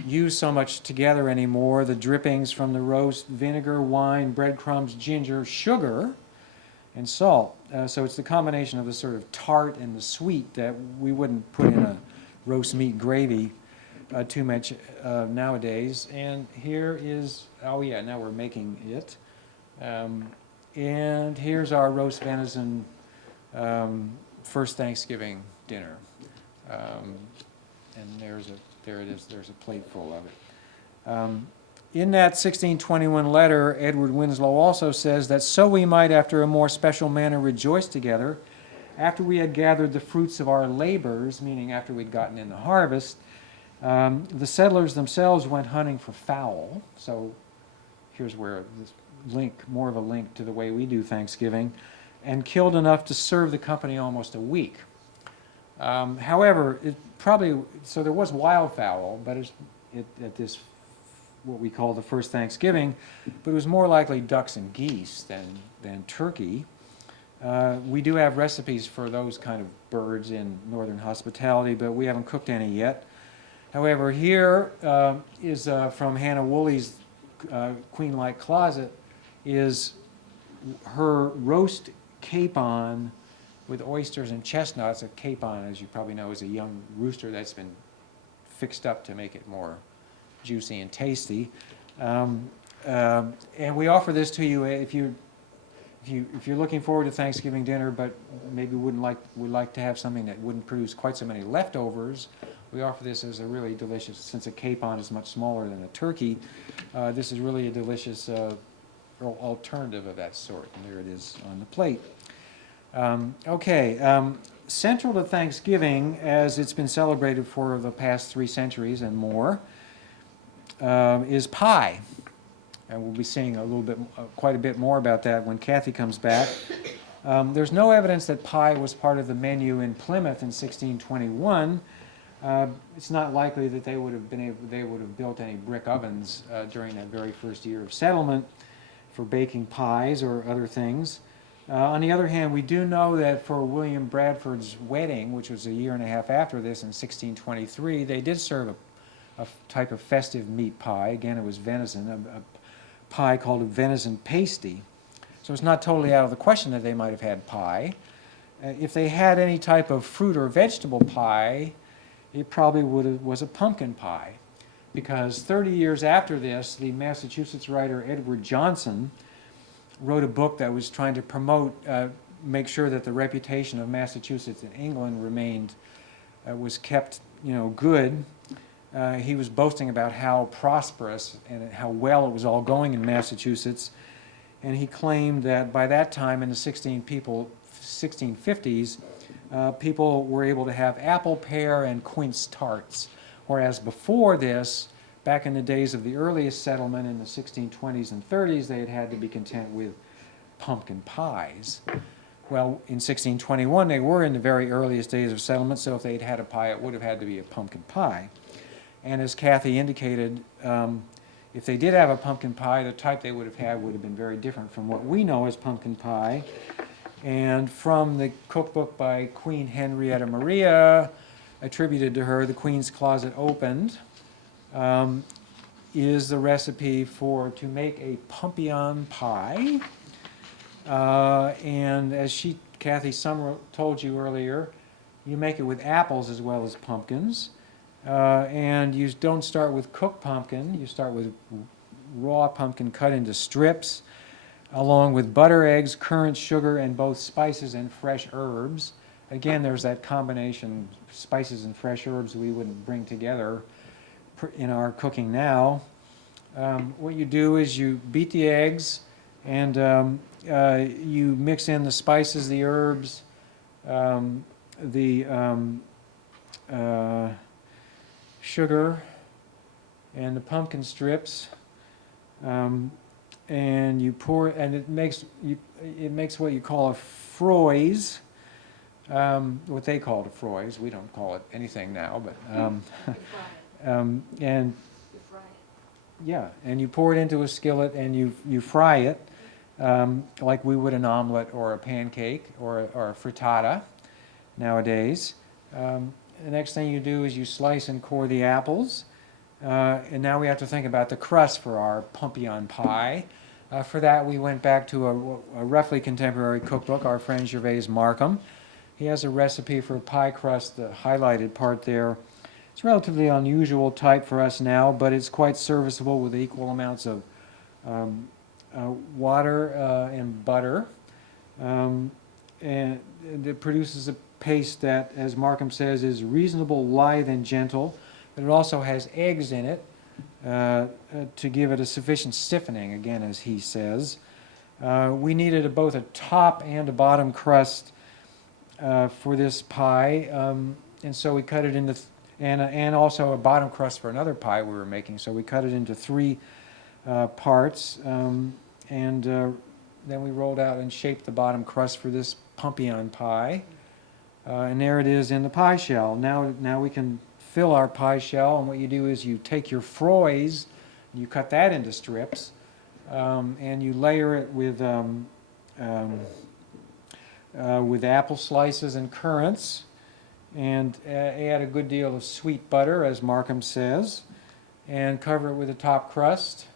use so much together anymore. The drippings from the roast, vinegar, wine, breadcrumbs, ginger, sugar, and salt. So it's the combination of the sort of tart and the sweet that we wouldn't put in a roast meat gravy too much nowadays. And here is, oh yeah, now we're making it. And here's our roast venison first Thanksgiving dinner. And there it is, there's a plate full of it. In that 1621 letter, Edward Winslow also says that so we might after a more special manner rejoice together, after we had gathered the fruits of our labors, meaning after we'd gotten in the harvest. The settlers themselves went hunting for fowl, so here's where this link, more of a link to the way we do Thanksgiving, and killed enough to serve the company almost a week. However, so there was wildfowl, but at this, what we call the first Thanksgiving, but it was more likely ducks and geese than turkey. We do have recipes for those kind of birds in Northern hospitality, but we haven't cooked any yet. However, here is from Hannah Woolley's Queen-like Closet, is her roast capon with oysters and chestnuts. A capon, as you probably know, is a young rooster that's been fixed up to make it more juicy and tasty. And we offer this to you if you're looking forward to Thanksgiving dinner, but maybe would like to have something that wouldn't produce quite so many leftovers. We offer this as a really delicious, since a capon is much smaller than a turkey, this is really a delicious alternative of that sort. And there it is on the plate. Central to Thanksgiving, as it's been celebrated for the past 3 centuries and more, is pie. And we'll be seeing quite a bit more about that when Kathy comes back. There's no evidence that pie was part of the menu in Plymouth in 1621. It's not likely that they would have built any brick ovens during that very first year of settlement for baking pies or other things. On the other hand, we do know that for William Bradford's wedding, which was a year and a half after this in 1623, they did serve a type of festive meat pie. Again, it was venison, a pie called a venison pasty. So it's not totally out of the question that they might have had pie. If they had any type of fruit or vegetable pie, it probably was a pumpkin pie. Because 30 years after this, the Massachusetts writer Edward Johnson wrote a book that was trying to promote, make sure that the reputation of Massachusetts and England was kept, good. He was boasting about how prosperous and how well it was all going in Massachusetts, and he claimed that by that time in the 1650s, people were able to have apple, pear, and quince tarts, whereas before this, back in the days of the earliest settlement in the 1620s and 30s, they had to be content with pumpkin pies. Well, in 1621, they were in the very earliest days of settlement, so if they'd had a pie, it would have had to be a pumpkin pie. And as Kathy indicated, if they did have a pumpkin pie, the type they would have had would have been very different from what we know as pumpkin pie. And from the cookbook by Queen Henrietta Maria, attributed to her, The Queen's Closet Opened, is the recipe to make a Pumpion pie. And as Kathy Summer told you earlier, you make it with apples as well as pumpkins. And you don't start with cooked pumpkin, you start with raw pumpkin cut into strips, along with butter, eggs, currants, sugar, and both spices and fresh herbs. Again, there's that combination, spices and fresh herbs we wouldn't bring together in our cooking now. What you do is you beat the eggs, and you mix in the spices, the herbs, the sugar, and the pumpkin strips, and you pour, and it makes what you call a froise, what they call it a froise. We don't call it anything now, but and yeah, and you pour it into a skillet and you fry it like we would an omelet or a pancake or a frittata nowadays. The next thing you do is you slice and core the apples. And now we have to think about the crust for our Pompeian pie. For that, we went back to a roughly contemporary cookbook, our friend Gervais Markham. He has a recipe for pie crust, the highlighted part there. It's relatively unusual type for us now, but it's quite serviceable with equal amounts of water and butter. And it produces a paste that, as Markham says, is reasonable, lithe, and gentle. But it also has eggs in it to give it a sufficient stiffening, again, as he says. We needed both a top and a bottom crust for this pie, and so we cut it into, and also a bottom crust for another pie we were making. So we cut it into 3 parts, and then we rolled out and shaped the bottom crust for this Pompeian pie. And there it is in the pie shell. Now we can fill our pie shell, and what you do is you take your froise, and you cut that into strips, and you layer it with apple slices and currants, and add a good deal of sweet butter, as Markham says, and cover it with a top crust,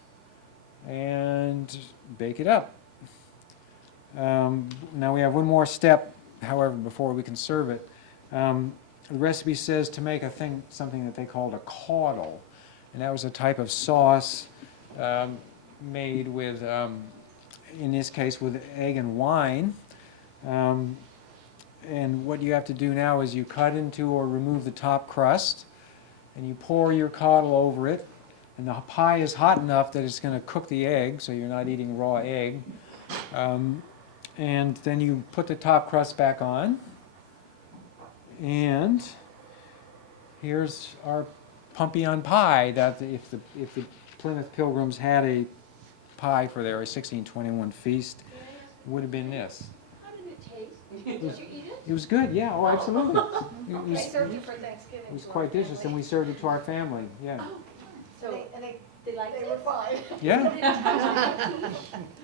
and bake it up. Now we have one more step, however, before we can serve it. The recipe says to make something that they called a caudle, and that was a type of sauce made with, in this case, with egg and wine. And what you have to do now is you cut into or remove the top crust, and you pour your caudle over it, and the pie is hot enough that it's going to cook the egg, so you're not eating raw egg. And then you put the top crust back on. And here's our Pompeian pie that if the Plymouth Pilgrims had a pie for their 1621 feast, it would have been this. How did it taste? Did you eat it? It was good, yeah, oh, absolutely. I served it for Thanksgiving. It was to our quite delicious, and family. we served it to our family, yeah. So, they liked it? They were fine. Yeah,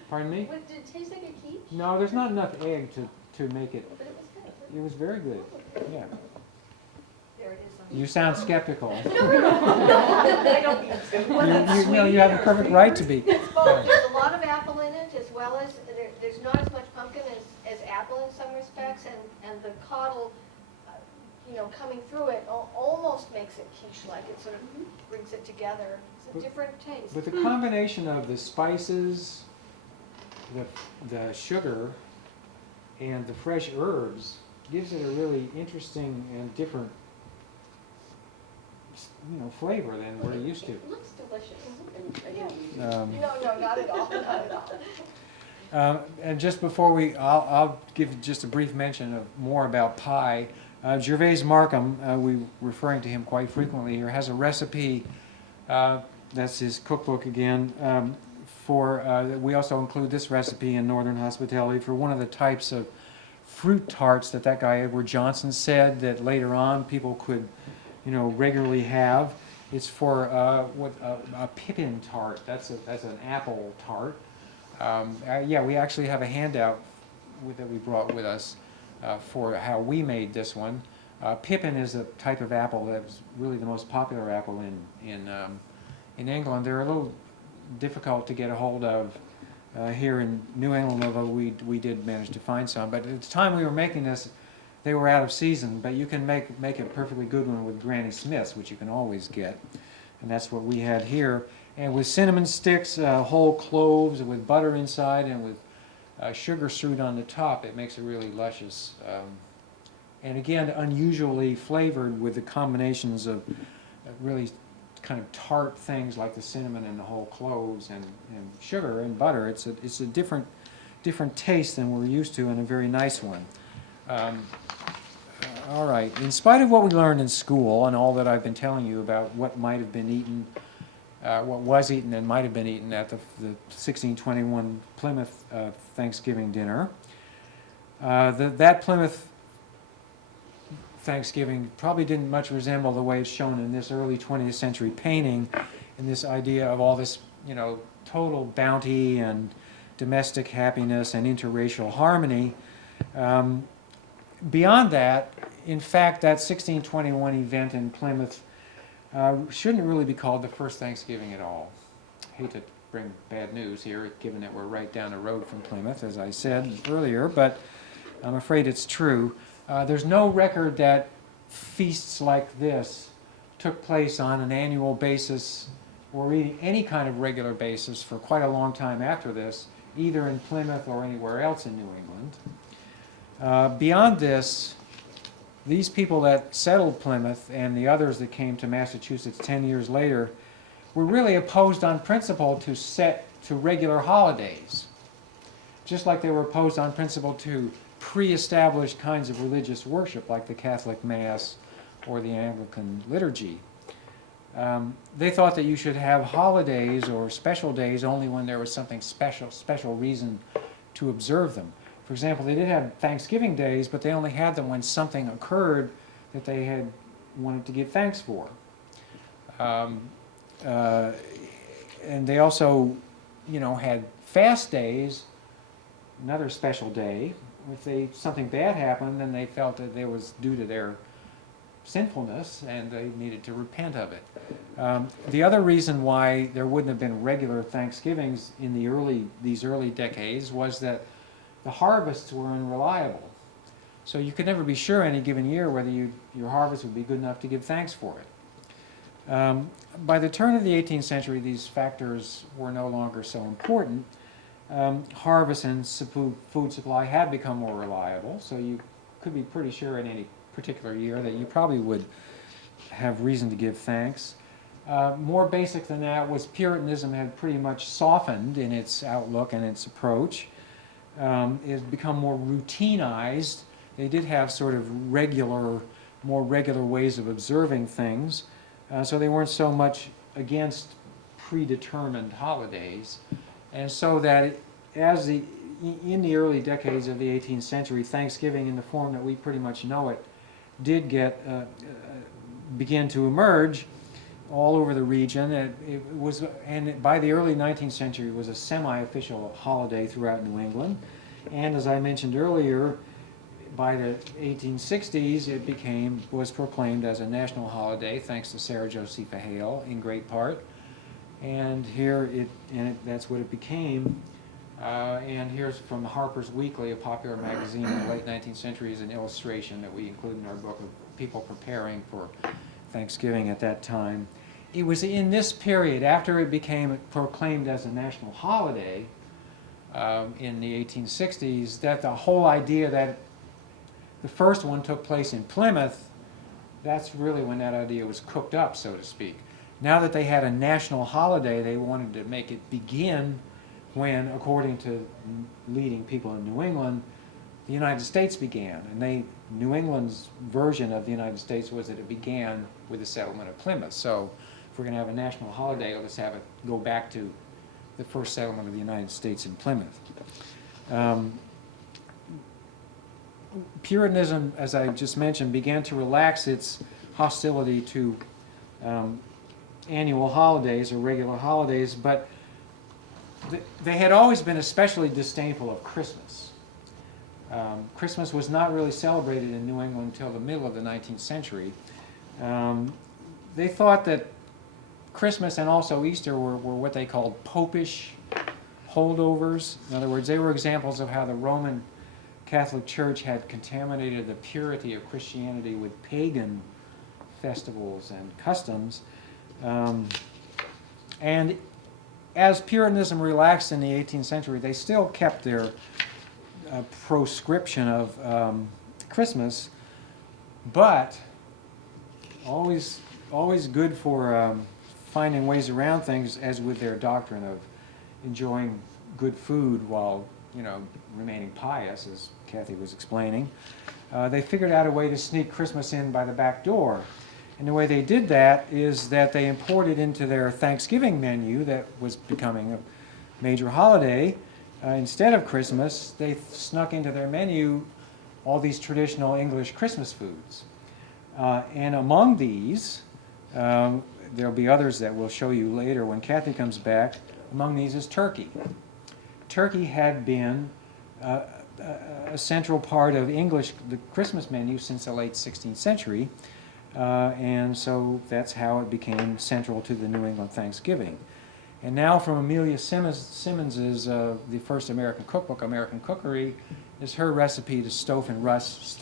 pardon me? Did it taste like a quiche? No, there's not enough egg to make it. But it was good. It was very good, yeah. There it is. You sound skeptical. I don't need to. You have a perfect right to be. It's both. There's a lot of apple in it, as well as, there's not as much pumpkin as apple in some respects, and the caudle, coming through it almost makes it quiche-like. It sort of brings it together. It's a different taste. But the combination of the spices, the sugar, and the fresh herbs gives it a really interesting and different, flavor than we're used to. It looks delicious. Um, No, not at all, not at all. And just before I'll give just a brief mention of more about pie. Gervais Markham, we're referring to him quite frequently here, has a recipe, that's his cookbook again, we also include this recipe in Northern Hospitality for one of the types of fruit tarts that guy Edward Johnson said that later on people could, regularly have. It's for a pippin tart. That's an apple tart. Yeah, we actually have a handout that we brought with us for how we made this one. Pippin is a type of apple that's really the most popular apple in England. They're a little difficult to get a hold of here in New England, although we did manage to find some. But at the time we were making this, they were out of season, but you can make a perfectly good one with Granny Smiths, which you can always get. And that's what we had here. And with cinnamon sticks, whole cloves with butter inside and with sugar strewed on the top, it makes it really luscious. And again, unusually flavored with the combinations of really kind of tart things like the cinnamon and the whole cloves and sugar and butter. It's a different taste than we're used to, and a very nice one. All right. In spite of what we learned in school and all that I've been telling you about what might have been eaten, what was eaten and might have been eaten at the 1621 Plymouth Thanksgiving dinner, that Plymouth Thanksgiving probably didn't much resemble the way it's shown in this early 20th century painting, and this idea of all this, total bounty and domestic happiness and interracial harmony. Beyond that, in fact, that 1621 event in Plymouth shouldn't really be called the first Thanksgiving at all. I hate to bring bad news here, given that we're right down the road from Plymouth, as I said earlier, but I'm afraid it's true. There's no record that feasts like this took place on an annual basis or any kind of regular basis for quite a long time after this, either in Plymouth or anywhere else in New England. Beyond this, these people that settled Plymouth and the others that came to Massachusetts 10 years later were really opposed on principle to regular holidays, just like they were opposed on principle to pre-established kinds of religious worship like the Catholic Mass or the Anglican liturgy. They thought that you should have holidays or special days only when there was something special reason to observe them. For example, they did have Thanksgiving days, but they only had them when something occurred that they had wanted to give thanks for. And they also, had fast days, another special day. If something bad happened, then they felt that it was due to their sinfulness and they needed to repent of it. The other reason why there wouldn't have been regular Thanksgivings in these early decades was that the harvests were unreliable. So you could never be sure any given year whether your harvest would be good enough to give thanks for it. By the turn of the 18th century, these factors were no longer so important. Harvest and food supply had become more reliable, so you could be pretty sure in any particular year that you probably would have reason to give thanks. More basic than that was Puritanism had pretty much softened in its outlook and its approach. It had become more routinized. They did have sort of more regular ways of observing things, so they weren't so much against predetermined holidays. And so that in the early decades of the 18th century, Thanksgiving in the form that we pretty much know it did begin to emerge all over the region. And by the early 19th century, it was a semi-official holiday throughout New England. And as I mentioned earlier, by the 1860s, it was proclaimed as a national holiday, thanks to Sarah Josepha Hale, in great part. And that's what it became. And here's from Harper's Weekly, a popular magazine in the late 19th century, is an illustration that we include in our book of people preparing for Thanksgiving at that time. It was in this period, after it became proclaimed as a national holiday in the 1860s, that the whole idea that the first one took place in Plymouth, that's really when that idea was cooked up, so to speak. Now that they had a national holiday, they wanted to make it begin when, according to leading people in New England, the United States began. And New England's version of the United States was that it began with the settlement of Plymouth. So if we're going to have a national holiday, let's have it go back to the first settlement of the United States in Plymouth. Puritanism, as I just mentioned, began to relax its hostility to annual holidays or regular holidays, but they had always been especially disdainful of Christmas. Christmas was not really celebrated in New England until the middle of the 19th century. They thought that Christmas and also Easter were what they called popish holdovers. In other words, they were examples of how the Roman Catholic Church had contaminated the purity of Christianity with pagan festivals and customs. And as Puritanism relaxed in the 18th century, they still kept their proscription of Christmas, but always good for finding ways around things, as with their doctrine of enjoying good food while, remaining pious, as Kathy was explaining. They figured out a way to sneak Christmas in by the back door. And the way they did that is that they imported into their Thanksgiving menu, that was becoming a major holiday, instead of Christmas, they snuck into their menu all these traditional English Christmas foods. And among these, there'll be others that we'll show you later when Kathy comes back. Among these is turkey. Turkey had been a central part of the Christmas menu since the late 16th century, and so that's how it became central to the New England Thanksgiving. And now from Amelia Simmons's the first American cookbook, American Cookery, is her recipe to stuff and roast,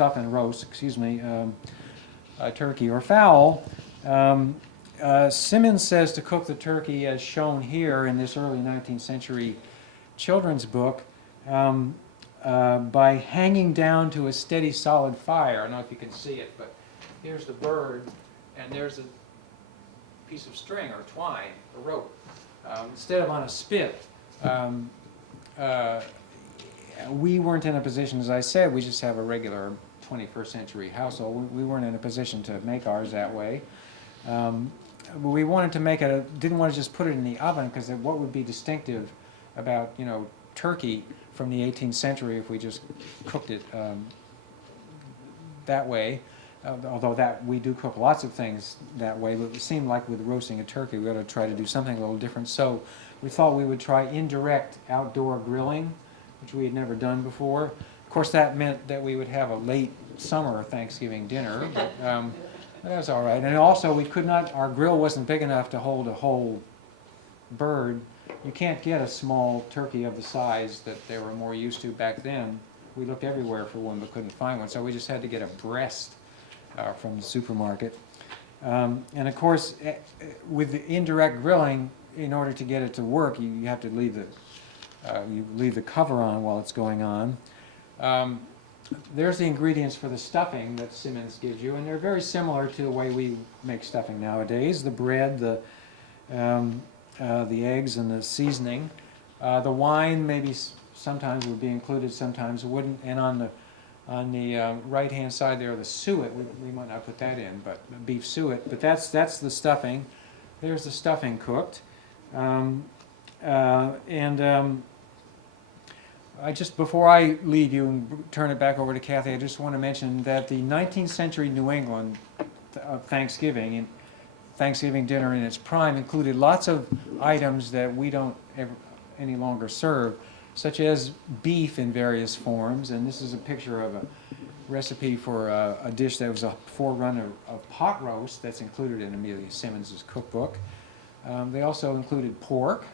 turkey or fowl. Simmons says to cook the turkey as shown here in this early 19th century children's book by hanging down to a steady solid fire. I don't know if you can see it, but here's the bird and there's a piece of string or twine, a rope. Instead of on a spit. We weren't in a position, as I said, we just have a regular 21st century household. We weren't in a position to make ours that way. But we wanted to make it, didn't want to just put it in the oven, because what would be distinctive about, turkey from the 18th century if we just cooked it that way. Although we do cook lots of things that way, but it seemed like with roasting a turkey we ought to try to do something a little different. So we thought we would try indirect outdoor grilling, which we had never done before. Of course, that meant that we would have a late summer Thanksgiving dinner, but that was all right. And also, our grill wasn't big enough to hold a whole bird. You can't get a small turkey of the size that they were more used to back then. We looked everywhere for one but couldn't find one, so we just had to get a breast from the supermarket. And of course, with the indirect grilling, in order to get it to work, you have to leave the cover on while it's going on. There's the ingredients for the stuffing that Simmons gives you, and they're very similar to the way we make stuffing nowadays. The bread, the eggs, and the seasoning. The wine maybe sometimes would be included, sometimes wouldn't. And on the right-hand side there, the suet, we might not put that in, but beef suet. But that's the stuffing. There's the stuffing cooked. Before I leave you and turn it back over to Kathy, I just want to mention that the 19th century New England Thanksgiving and Thanksgiving dinner in its prime included lots of items that we don't any longer serve, such as beef in various forms. And this is a picture of a recipe for a dish that was a forerunner of pot roast that's included in Amelia Simmons's cookbook. They also included pork.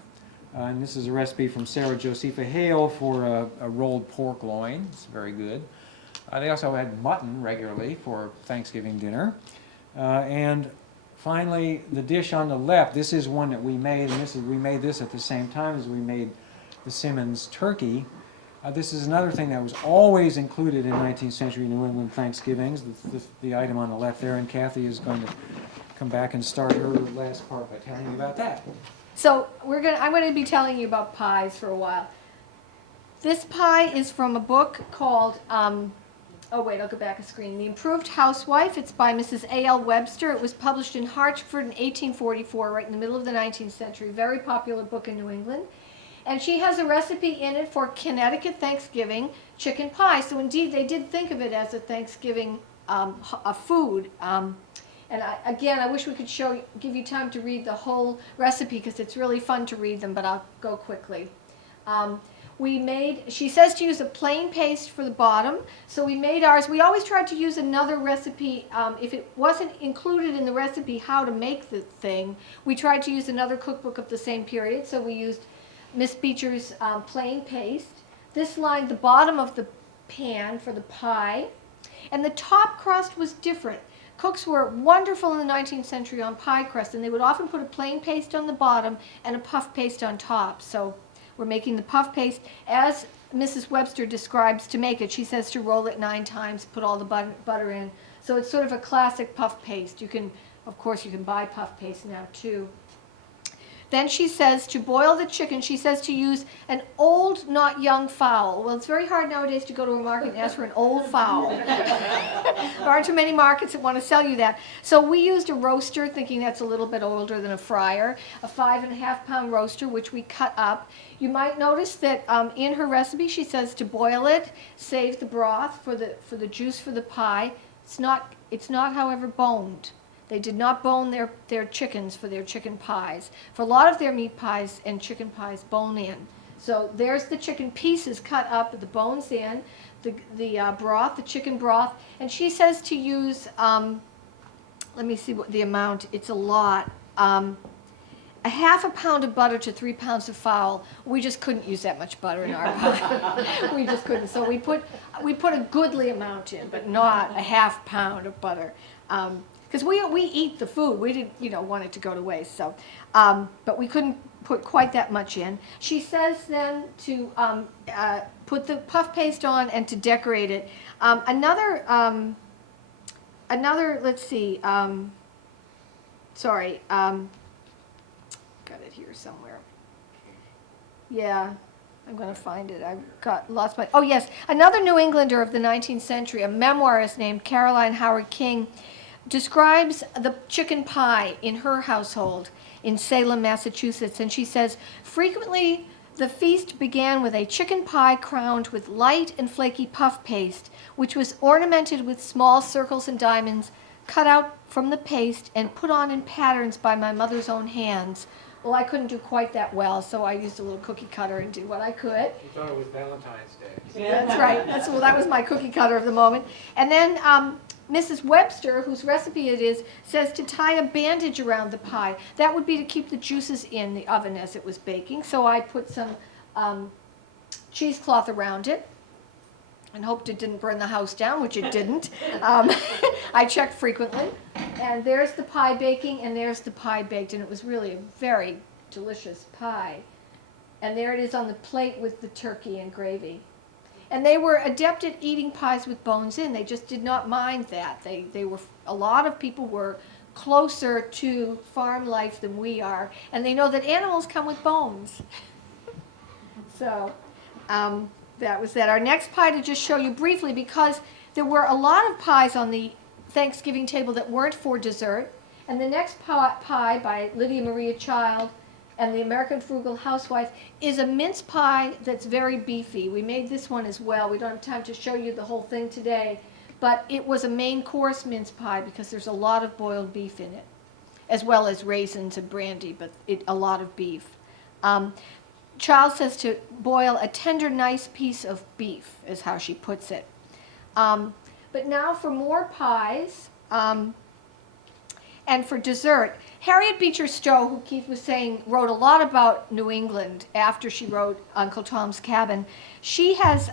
And this is a recipe from Sarah Josepha Hale for a rolled pork loin. It's very good. They also had mutton regularly for Thanksgiving dinner. And finally, the dish on the left, this is one that we made, and we made this at the same time as we made the Simmons turkey. This is another thing that was always included in 19th century New England Thanksgivings, the item on the left there, and Kathy is going to come back and start her last part by telling you about that. So I'm going to be telling you about pies for a while. This pie is from a book called, I'll go back a screen. The Improved Housewife. It's by Mrs. A.L. Webster. It was published in Hartford in 1844, right in the middle of the 19th century. Very popular book in New England. And she has a recipe in it for Connecticut Thanksgiving chicken pie. So indeed, they did think of it as a Thanksgiving a food. And I wish we could give you time to read the whole recipe, because it's really fun to read them, but I'll go quickly. She says to use a plain paste for the bottom, so we made ours. We always tried to use another recipe. If it wasn't included in the recipe how to make the thing, we tried to use another cookbook of the same period, so we used Miss Beecher's plain paste. This lined the bottom of the pan for the pie. And the top crust was different. Cooks were wonderful in the 19th century on pie crust, and they would often put a plain paste on the bottom and a puff paste on top. So we're making the puff paste as Mrs. Webster describes to make it. She says to roll it 9 times, put all the butter in. So it's sort of a classic puff paste. You can, of course, you can buy puff paste now too. Then she says to boil the chicken, she says to use an old, not young fowl. Well, it's very hard nowadays to go to a market and ask for an old fowl. There aren't too many markets that want to sell you that. So we used a roaster, thinking that's a little bit older than a fryer, a 5.5-pound roaster, which we cut up. You might notice that in her recipe she says to boil it, save the broth for the juice for the pie. It's not, however, boned. They did not bone their chickens for their chicken pies. For a lot of their meat pies and chicken pies, bone in. So there's the chicken pieces cut up with the bones in, the broth, the chicken broth. And she says to use, let me see what the amount, it's a lot. A 1/2 pound of butter to 3 pounds of fowl. We just couldn't use that much butter in our pie. We just couldn't. So we put a goodly amount in, but not a 1/2 pound of butter. Because we eat the food, we didn't want it to go to waste. So, but we couldn't put quite that much in. She says then to put the puff paste on and to decorate it. Another, let's see. Sorry, got it here somewhere. Yeah. I'm going to find it. I've lost my. Oh yes, another New Englander of the 19th century, a memoirist named Caroline Howard King, describes the chicken pie in her household in Salem, Massachusetts, and she says, frequently the feast began with a chicken pie crowned with light and flaky puff paste, which was ornamented with small circles and diamonds cut out from the paste and put on in patterns by my mother's own hands. Well, I couldn't do quite that well, so I used a little cookie cutter and did what I could. You thought it was Valentine's Day. Yeah, that's right. That was my cookie cutter of the moment. And then Mrs. Webster, whose recipe it is, says to tie a bandage around the pie. That would be to keep the juices in the oven as it was baking. So I put some cheesecloth around it and hoped it didn't burn the house down, which it didn't. I checked frequently. And there's the pie baking, and there's the pie baked, and it was really a very delicious pie. And there it is on the plate with the turkey and gravy. And they were adept at eating pies with bones in. They just did not mind that. They were, a lot of people were closer to farm life than we are, and they know that animals come with bones. So that was that. Our next pie, to just show you briefly, because there were a lot of pies on the Thanksgiving table that weren't for dessert. And the next pie by Lydia Maria Child and the American Frugal Housewife is a mince pie that's very beefy. We made this one as well. We don't have time to show you the whole thing today, but it was a main course mince pie because there's a lot of boiled beef in it, as well as raisins and brandy, but a lot of beef. Child says to boil a tender, nice piece of beef, is how she puts it. But now for more pies, and for dessert. Harriet Beecher Stowe, who Keith was saying wrote a lot about New England after she wrote Uncle Tom's Cabin, she says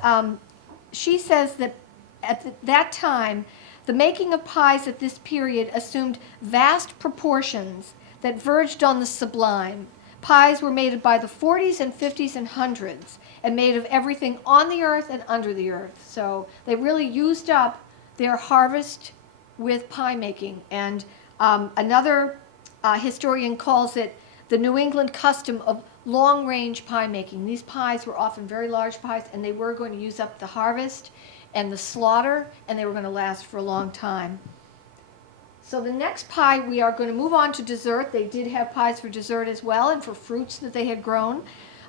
that at that time, the making of pies at this period assumed vast proportions that verged on the sublime. Pies were made by the 40s and 50s and 100s and made of everything on the earth and under the earth. So they really used up their harvest with pie making. And another historian calls it the New England custom of long-range pie making. These pies were often very large pies, and they were going to use up the harvest and the slaughter, and they were going to last for a long time. So the next pie, we are going to move on to dessert. They did have pies for dessert as well, and for fruits that they had grown.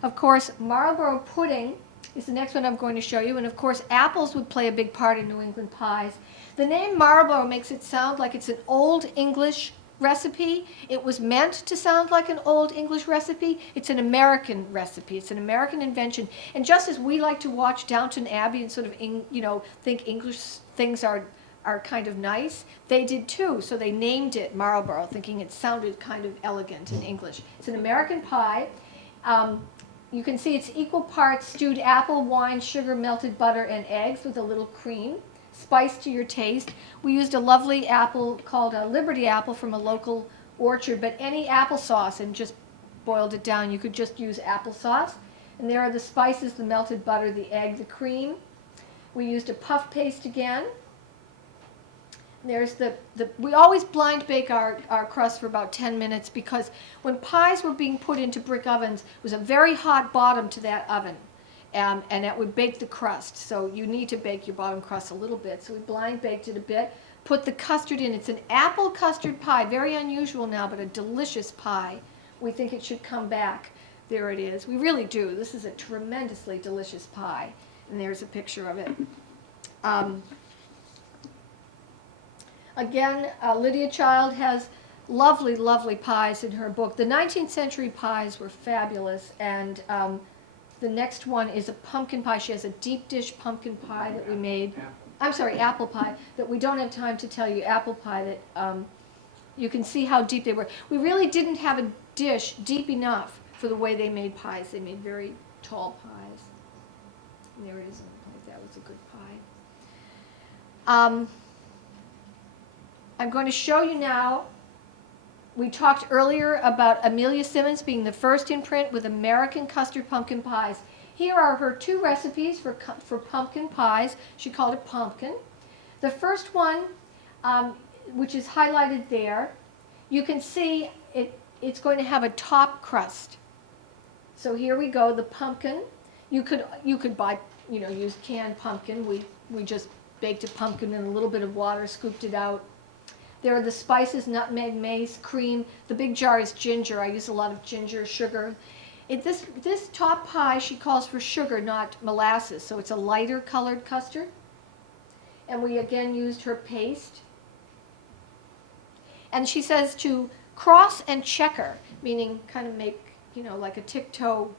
Of course, Marlborough pudding is the next one I'm going to show you, and of course apples would play a big part in New England pies. The name Marlborough makes it sound like it's an Old English recipe. It was meant to sound like an Old English recipe. It's an American recipe. It's an American invention. And just as we like to watch Downton Abbey and sort of, think English things are kind of nice, they did too. So they named it Marlborough, thinking it sounded kind of elegant in English. It's an American pie. you can see it's equal parts stewed apple, wine, sugar, melted butter, and eggs with a little cream. Spice to your taste. We used a lovely apple called a Liberty apple from a local orchard, but any applesauce, and just boiled it down. You could just use applesauce. And there are the spices, the melted butter, the egg, the cream. We used a puff paste again. There's we always blind bake our crust for about 10 minutes because when pies were being put into brick ovens, it was a very hot bottom to that oven. And that would bake the crust. So you need to bake your bottom crust a little bit. So we blind baked it a bit, put the custard in. It's an apple custard pie, very unusual now, but a delicious pie. We think it should come back. There it is. We really do. This is a tremendously delicious pie. And there's a picture of it. Again, Lydia Child has lovely, lovely pies in her book. The 19th century pies were fabulous, and the next one is a pumpkin pie. She has a deep dish pumpkin pie that we made. I'm sorry, apple pie, that we don't have time to tell you. Apple pie that you can see how deep they were. We really didn't have a dish deep enough for the way they made pies. They made very tall pies. And there it is. That was a good pie. I'm going to show you now, we talked earlier about Amelia Simmons being the first in print with American custard pumpkin pies. Here are her 2 recipes for pumpkin pies. She called it pumpkin. The first one, which is highlighted there, you can see it's going to have a top crust. So here we go, the pumpkin. You could buy, use canned pumpkin. We just baked a pumpkin in a little bit of water, scooped it out. There are the spices, nutmeg, mace, cream. The big jar is ginger. I use a lot of ginger, sugar. This top pie, she calls for sugar, not molasses, so it's a lighter colored custard. And we again used her paste. And she says to cross and checker, meaning kind of make, like a tic-tac-toe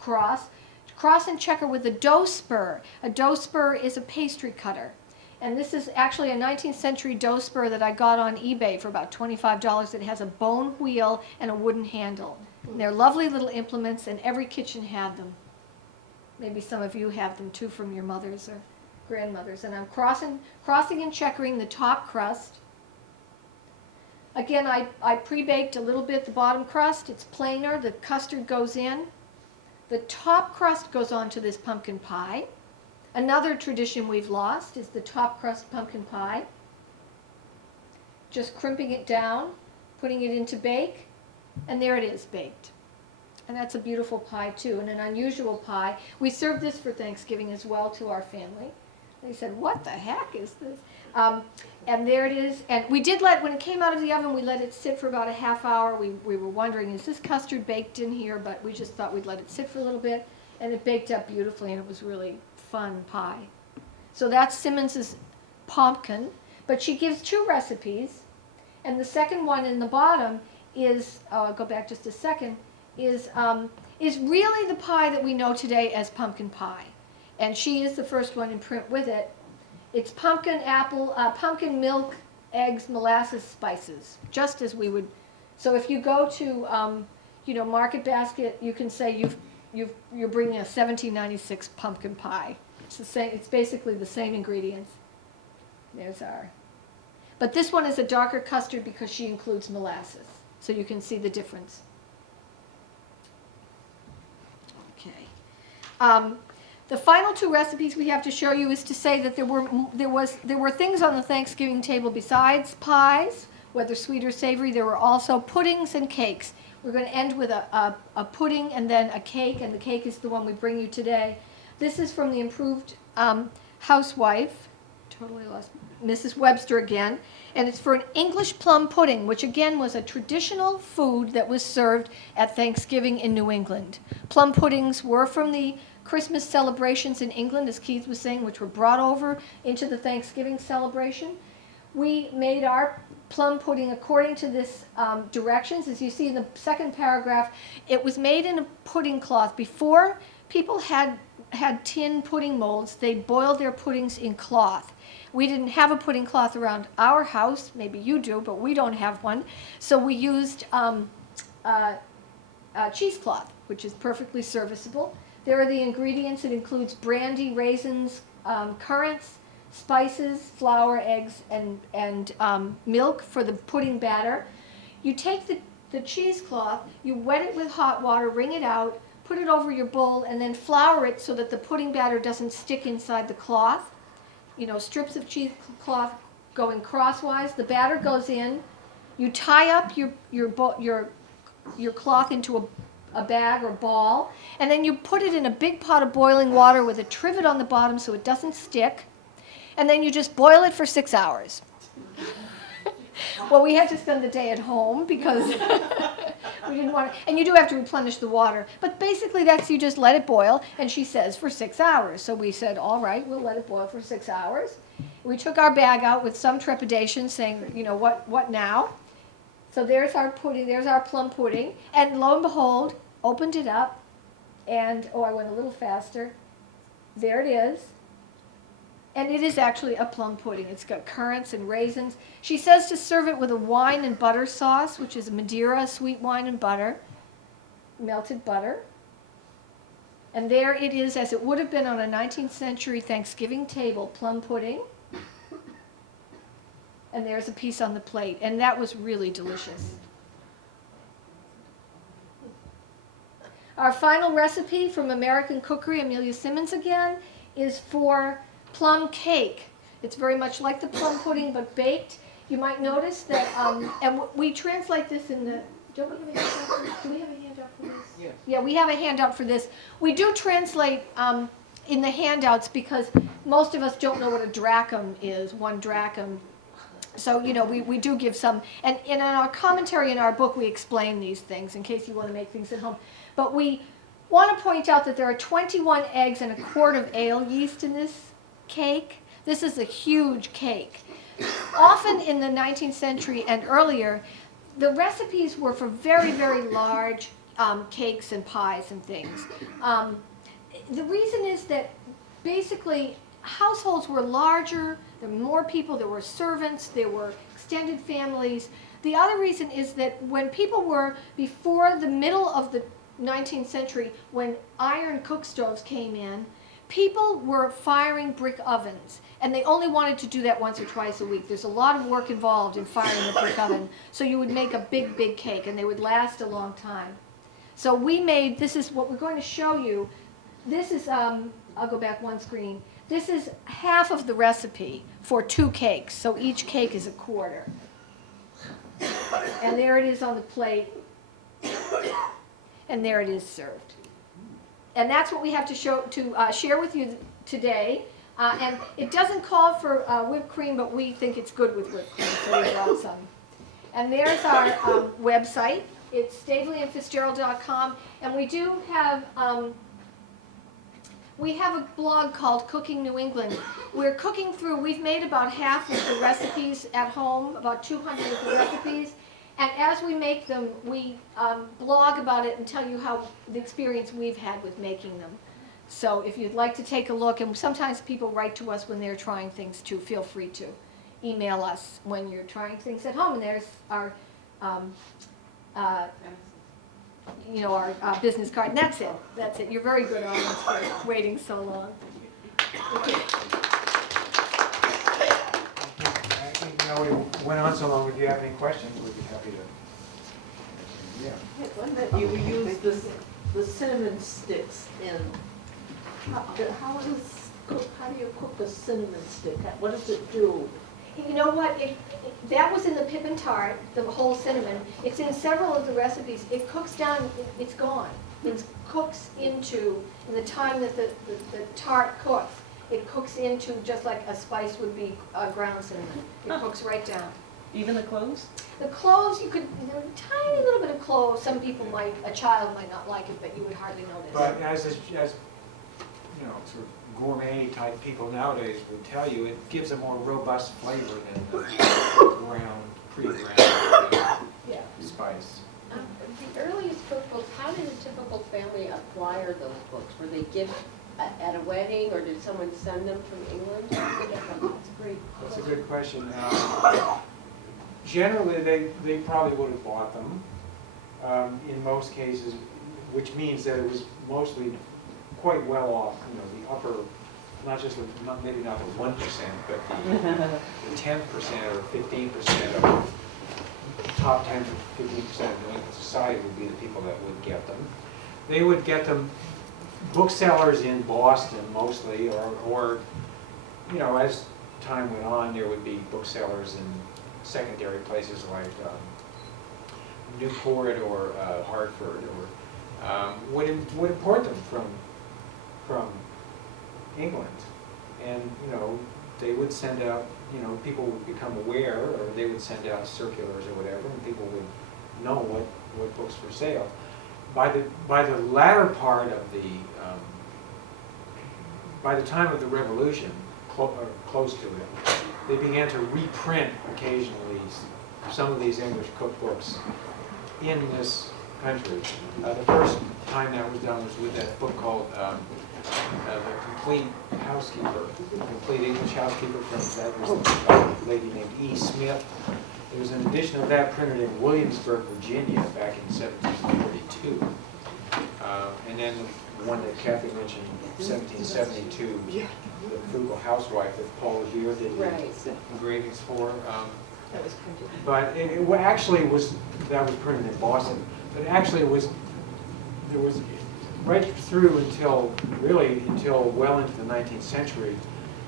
cross. Cross and checker with a dough spur. A dough spur is a pastry cutter. And this is actually a 19th century dough spur that I got on eBay for about $25. It has a bone wheel and a wooden handle. And they're lovely little implements, and every kitchen had them. Maybe some of you have them too from your mothers or grandmothers. And I'm crossing and checkering the top crust. Again, I pre-baked a little bit the bottom crust. It's plainer. The custard goes in. The top crust goes onto this pumpkin pie. Another tradition we've lost is the top crust pumpkin pie. Just crimping it down, putting it into bake, and there it is, baked. And that's a beautiful pie too, and an unusual pie. We served this for Thanksgiving as well to our family. They said, "What the heck is this?" And there it is. And we did when it came out of the oven, we let it sit for about a half hour. We were wondering, is this custard baked in here? But we just thought we'd let it sit for a little bit, and it baked up beautifully, and it was really fun pie. So that's Simmons's pumpkin, but she gives 2 recipes, and the second one in the bottom is, I'll go back just a second, is really the pie that we know today as pumpkin pie. And she is the first one in print with it. It's pumpkin, apple, pumpkin, milk, eggs, molasses, spices, just as we would. So if you go to, Market Basket, you can say you're bringing a 1796 pumpkin pie. It's the same. It's basically the same ingredients. There's our. But this one is a darker custard because she includes molasses, so you can see the difference. Okay. The final 2 recipes we have to show you is to say that there were things on the Thanksgiving table besides pies, whether sweet or savory. There were also puddings and cakes. We're going to end with a pudding and then a cake, and the cake is the one we bring you today. This is from the Improved Housewife, totally lost, Mrs. Webster again, and it's for an English plum pudding, which again was a traditional food that was served at Thanksgiving in New England. Plum puddings were from the Christmas celebrations in England, as Keith was saying, which were brought over into the Thanksgiving celebration. We made our plum pudding according to this directions. As you see in the second paragraph, it was made in a pudding cloth. Before people had tin pudding molds, they boiled their puddings in cloth. We didn't have a pudding cloth around our house. Maybe you do, but we don't have one. So we used cheesecloth, which is perfectly serviceable. There are the ingredients. It includes brandy, raisins, currants, spices, flour, eggs, and milk for the pudding batter. You take the cheesecloth, you wet it with hot water, wring it out, put it over your bowl, and then flour it so that the pudding batter doesn't stick inside the cloth. You know, strips of cheesecloth going crosswise. The batter goes in. You tie up your cloth into a bag or ball, and then you put it in a big pot of boiling water with a trivet on the bottom so it doesn't stick, and then you just boil it for 6 hours. Well, we had to spend the day at home because we didn't want to, and you do have to replenish the water, but basically that's, you just let it boil, and she says for 6 hours. So we said, all right, we'll let it boil for 6 hours. We took our bag out with some trepidation, saying, you know, what now? So there's our pudding, there's our plum pudding, and lo and behold, opened it up, and, oh, I went a little faster. There it is. And it is actually a plum pudding. It's got currants and raisins. She says to serve it with a wine and butter sauce, which is Madeira, sweet wine and butter, melted butter. And there it is, as it would have been on a 19th century Thanksgiving table, plum pudding. And there's a piece on the plate, and that was really delicious. Our final recipe from American Cookery, Amelia Simmons again, is for plum cake. It's very much like the plum pudding, but baked. You might notice that, and we translate this in the, do we have a handout for this? Do we have a handout for this? Yes. Yeah, we have a handout for this. We do translate in the handouts because most of us don't know what a drachm is, 1 drachm. So, you know, we do give some, and in our commentary in our book, we explain these things in case you want to make things at home. But we want to point out that there are 21 eggs and a quart of ale yeast in this cake. This is a huge cake. Often in the 19th century and earlier, the recipes were for very, very large cakes and pies and things. The reason is that basically households were larger, there were more people, there were servants, there were extended families. The other reason is that when people were, before the middle of the 19th century, when iron cook stoves came in, people were firing brick ovens, and they only wanted to do that once or twice a week. There's a lot of work involved in firing the brick oven, so you would make a big, big cake, and they would last a long time. So we made, this is what we're going to show you. This is, I'll go back 1 screen. This is half of the recipe for 2 cakes, so each cake is a quarter. And there it is on the plate, and there it is served. And that's what we have to share with you today. And it doesn't call for whipped cream, but we think it's good with whipped cream, so we brought some. And there's our website. It's staveleyandfitzgerald.com, and we do have a blog called Cooking New England. We're cooking through, we've made about half of the recipes at home, about 200 of the recipes. And as we make them, we blog about it and tell you how the experience we've had with making them. So if you'd like to take a look, and sometimes people write to us when they're trying things too, feel free to email us when you're trying things at home. And there's our, our business card. And that's it. That's it. You're very good, audience, for waiting so long. We went on so long, if you have any questions, we'd be happy to. Yeah. One that you use the cinnamon sticks in. How do you cook a cinnamon stick? What does it do? You know what? That was in the Pippin tart, the whole cinnamon. It's in several of the recipes. It cooks down, it's gone. It cooks into, in the time that the tart cooks, it cooks into just like a spice would be ground cinnamon. It cooks right down. Even the cloves? The cloves, you could, a tiny little bit of cloves. Some people might, a child might not like it, but you would hardly notice. But as you know, sort of gourmet type people nowadays would tell you, it gives a more robust flavor than the pre-ground Yeah. spice. The earliest cookbooks, how did a typical family acquire those books? Were they given at a wedding, or did someone send them from England? How did they get them? That's a great That's a question. good question. Generally, they probably would have bought them. in most cases, which means that it was mostly quite well off, you know, the upper, not just, maybe not the 1%, but the 10% or 15% of top 10 to 15% of New England society would be the people that would get them. They would get them, booksellers in Boston mostly, or you know, as time went on, there would be booksellers in secondary places like Newport or Hartford, or would import them from England, and you know, they would send out, you know, people would become aware, or they would send out circulars or whatever, and people would know what books were for sale. By the latter part of the, by the time of the Revolution, close to it, they began to reprint occasionally some of these English cookbooks in this country. The first time that was done was with that book called The Complete Housekeeper, Complete English Housekeeper, that was a lady named E. Smith. There was an edition of that printed in Williamsburg, Virginia, back in 1742. And then the one that Kathy mentioned, 1772, the Frugal Housewife that Paul Revere did the engravings for. That was printed. But it actually was, that was printed in Boston, but actually it was, there was, right through until, really until well into the 19th century,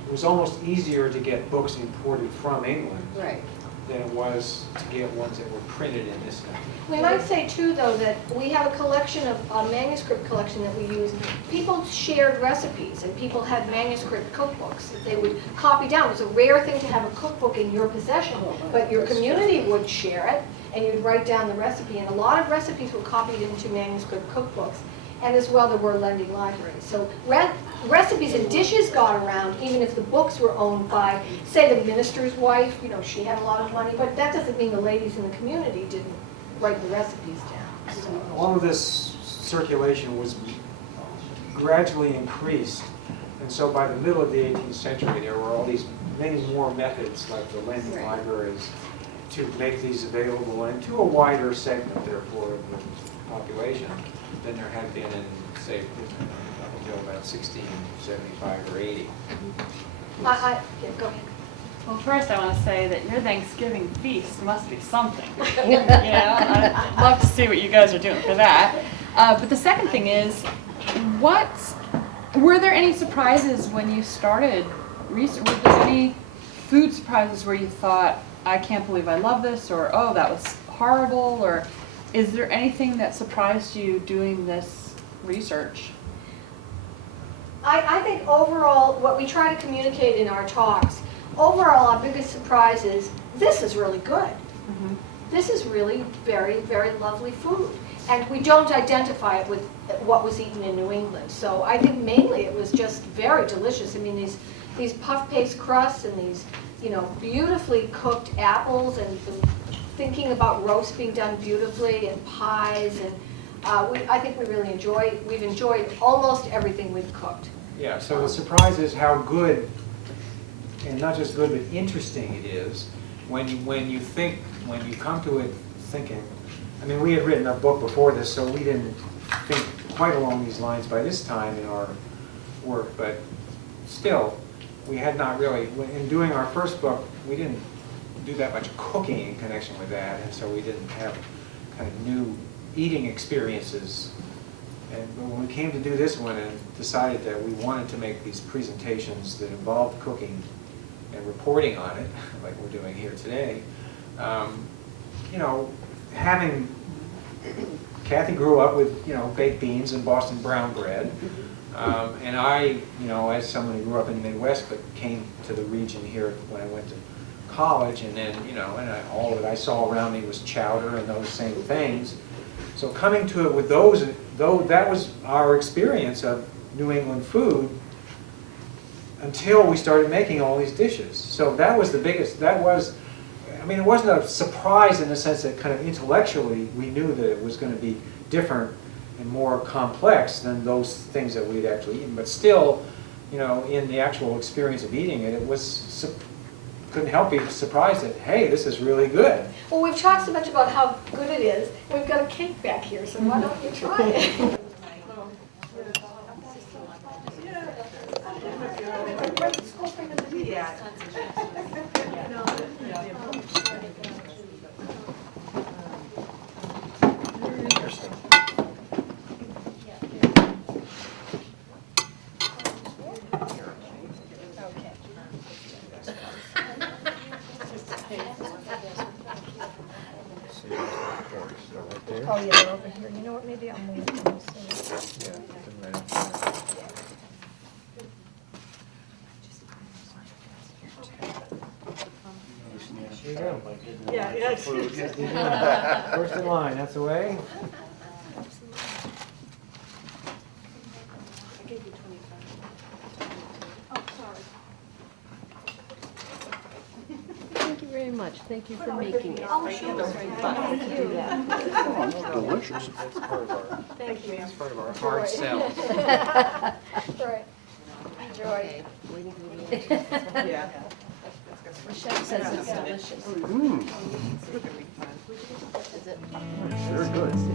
it was almost easier to get books imported from England Right. than it was to get ones that were printed in this country. We might say too, though, that we have a collection of, a manuscript collection that we use. People shared recipes, and people had manuscript cookbooks that they would copy down. It was a rare thing to have a cookbook in your possession, but your community would share it, and you'd write down the recipe. And a lot of recipes were copied into manuscript cookbooks. And as well, there were lending libraries. So recipes and dishes got around, even if the books were owned by, say, the minister's wife. You know, she had a lot of money, but that doesn't mean the ladies in the community didn't write the recipes down. So. All of this circulation was gradually increased, and so by the middle of the 18th century, there were all these many more methods, like the lending libraries, to make these available, and to a wider segment, therefore, of the population than there had been in, say, up until about 1675 or 80. Yeah, go ahead. Well, first I want to say that your Thanksgiving feast must be something. You know, I'd love to see what you guys are doing for that. But the second thing is, were there any surprises when you started research? Were there any food surprises where you thought, I can't believe I love this, or oh, that was horrible, or is there anything that surprised you doing this research? I think overall, what we try to communicate in our talks, overall our biggest surprise is, this is really good. Mm-hmm. This is really very, very lovely food. And we don't identify it with what was eaten in New England. So I think mainly it was just very delicious. I mean, these puff paste crusts and these, you know, beautifully cooked apples, and thinking about roast being done beautifully, and pies, and I think we've enjoyed almost everything we've cooked. Yeah, so the surprise is how good, and not just good, but interesting it is when you come to it thinking. I mean, we had written a book before this, so we didn't think quite along these lines by this time in our work, but still, we had not really, in doing our first book, we didn't do that much cooking in connection with that, and so we didn't have kind of new eating experiences. And when we came to do this one and decided that we wanted to make these presentations that involved cooking and reporting on it, like we're doing here today, you know, Kathy grew up with, you know, baked beans and Boston brown bread, and I, you know, as someone who grew up in the Midwest but came to the region here when I went to college, and then, you know, and all that I saw around me was chowder and those same things. So coming to it with those, though that was our experience of New England food until we started making all these dishes. So that was the biggest, I mean, it wasn't a surprise in the sense that kind of intellectually we knew that it was going to be different and more complex than those things that we'd actually eaten. But still, you know, in the actual experience of eating it, it was couldn't help being surprised that, hey, this is really good. Well, we've talked so much about how good it is. We've got a cake back here, so why don't you try it? Oh, yeah, they're over here. You know what, maybe I'll move them. There you go. Yeah, yeah. First in line, that's the way. Thank you very much. Thank you for making it. Delicious. Thank you. It's part of our hard sell. Right. Enjoy. Yeah. Michelle says it's delicious. Very good.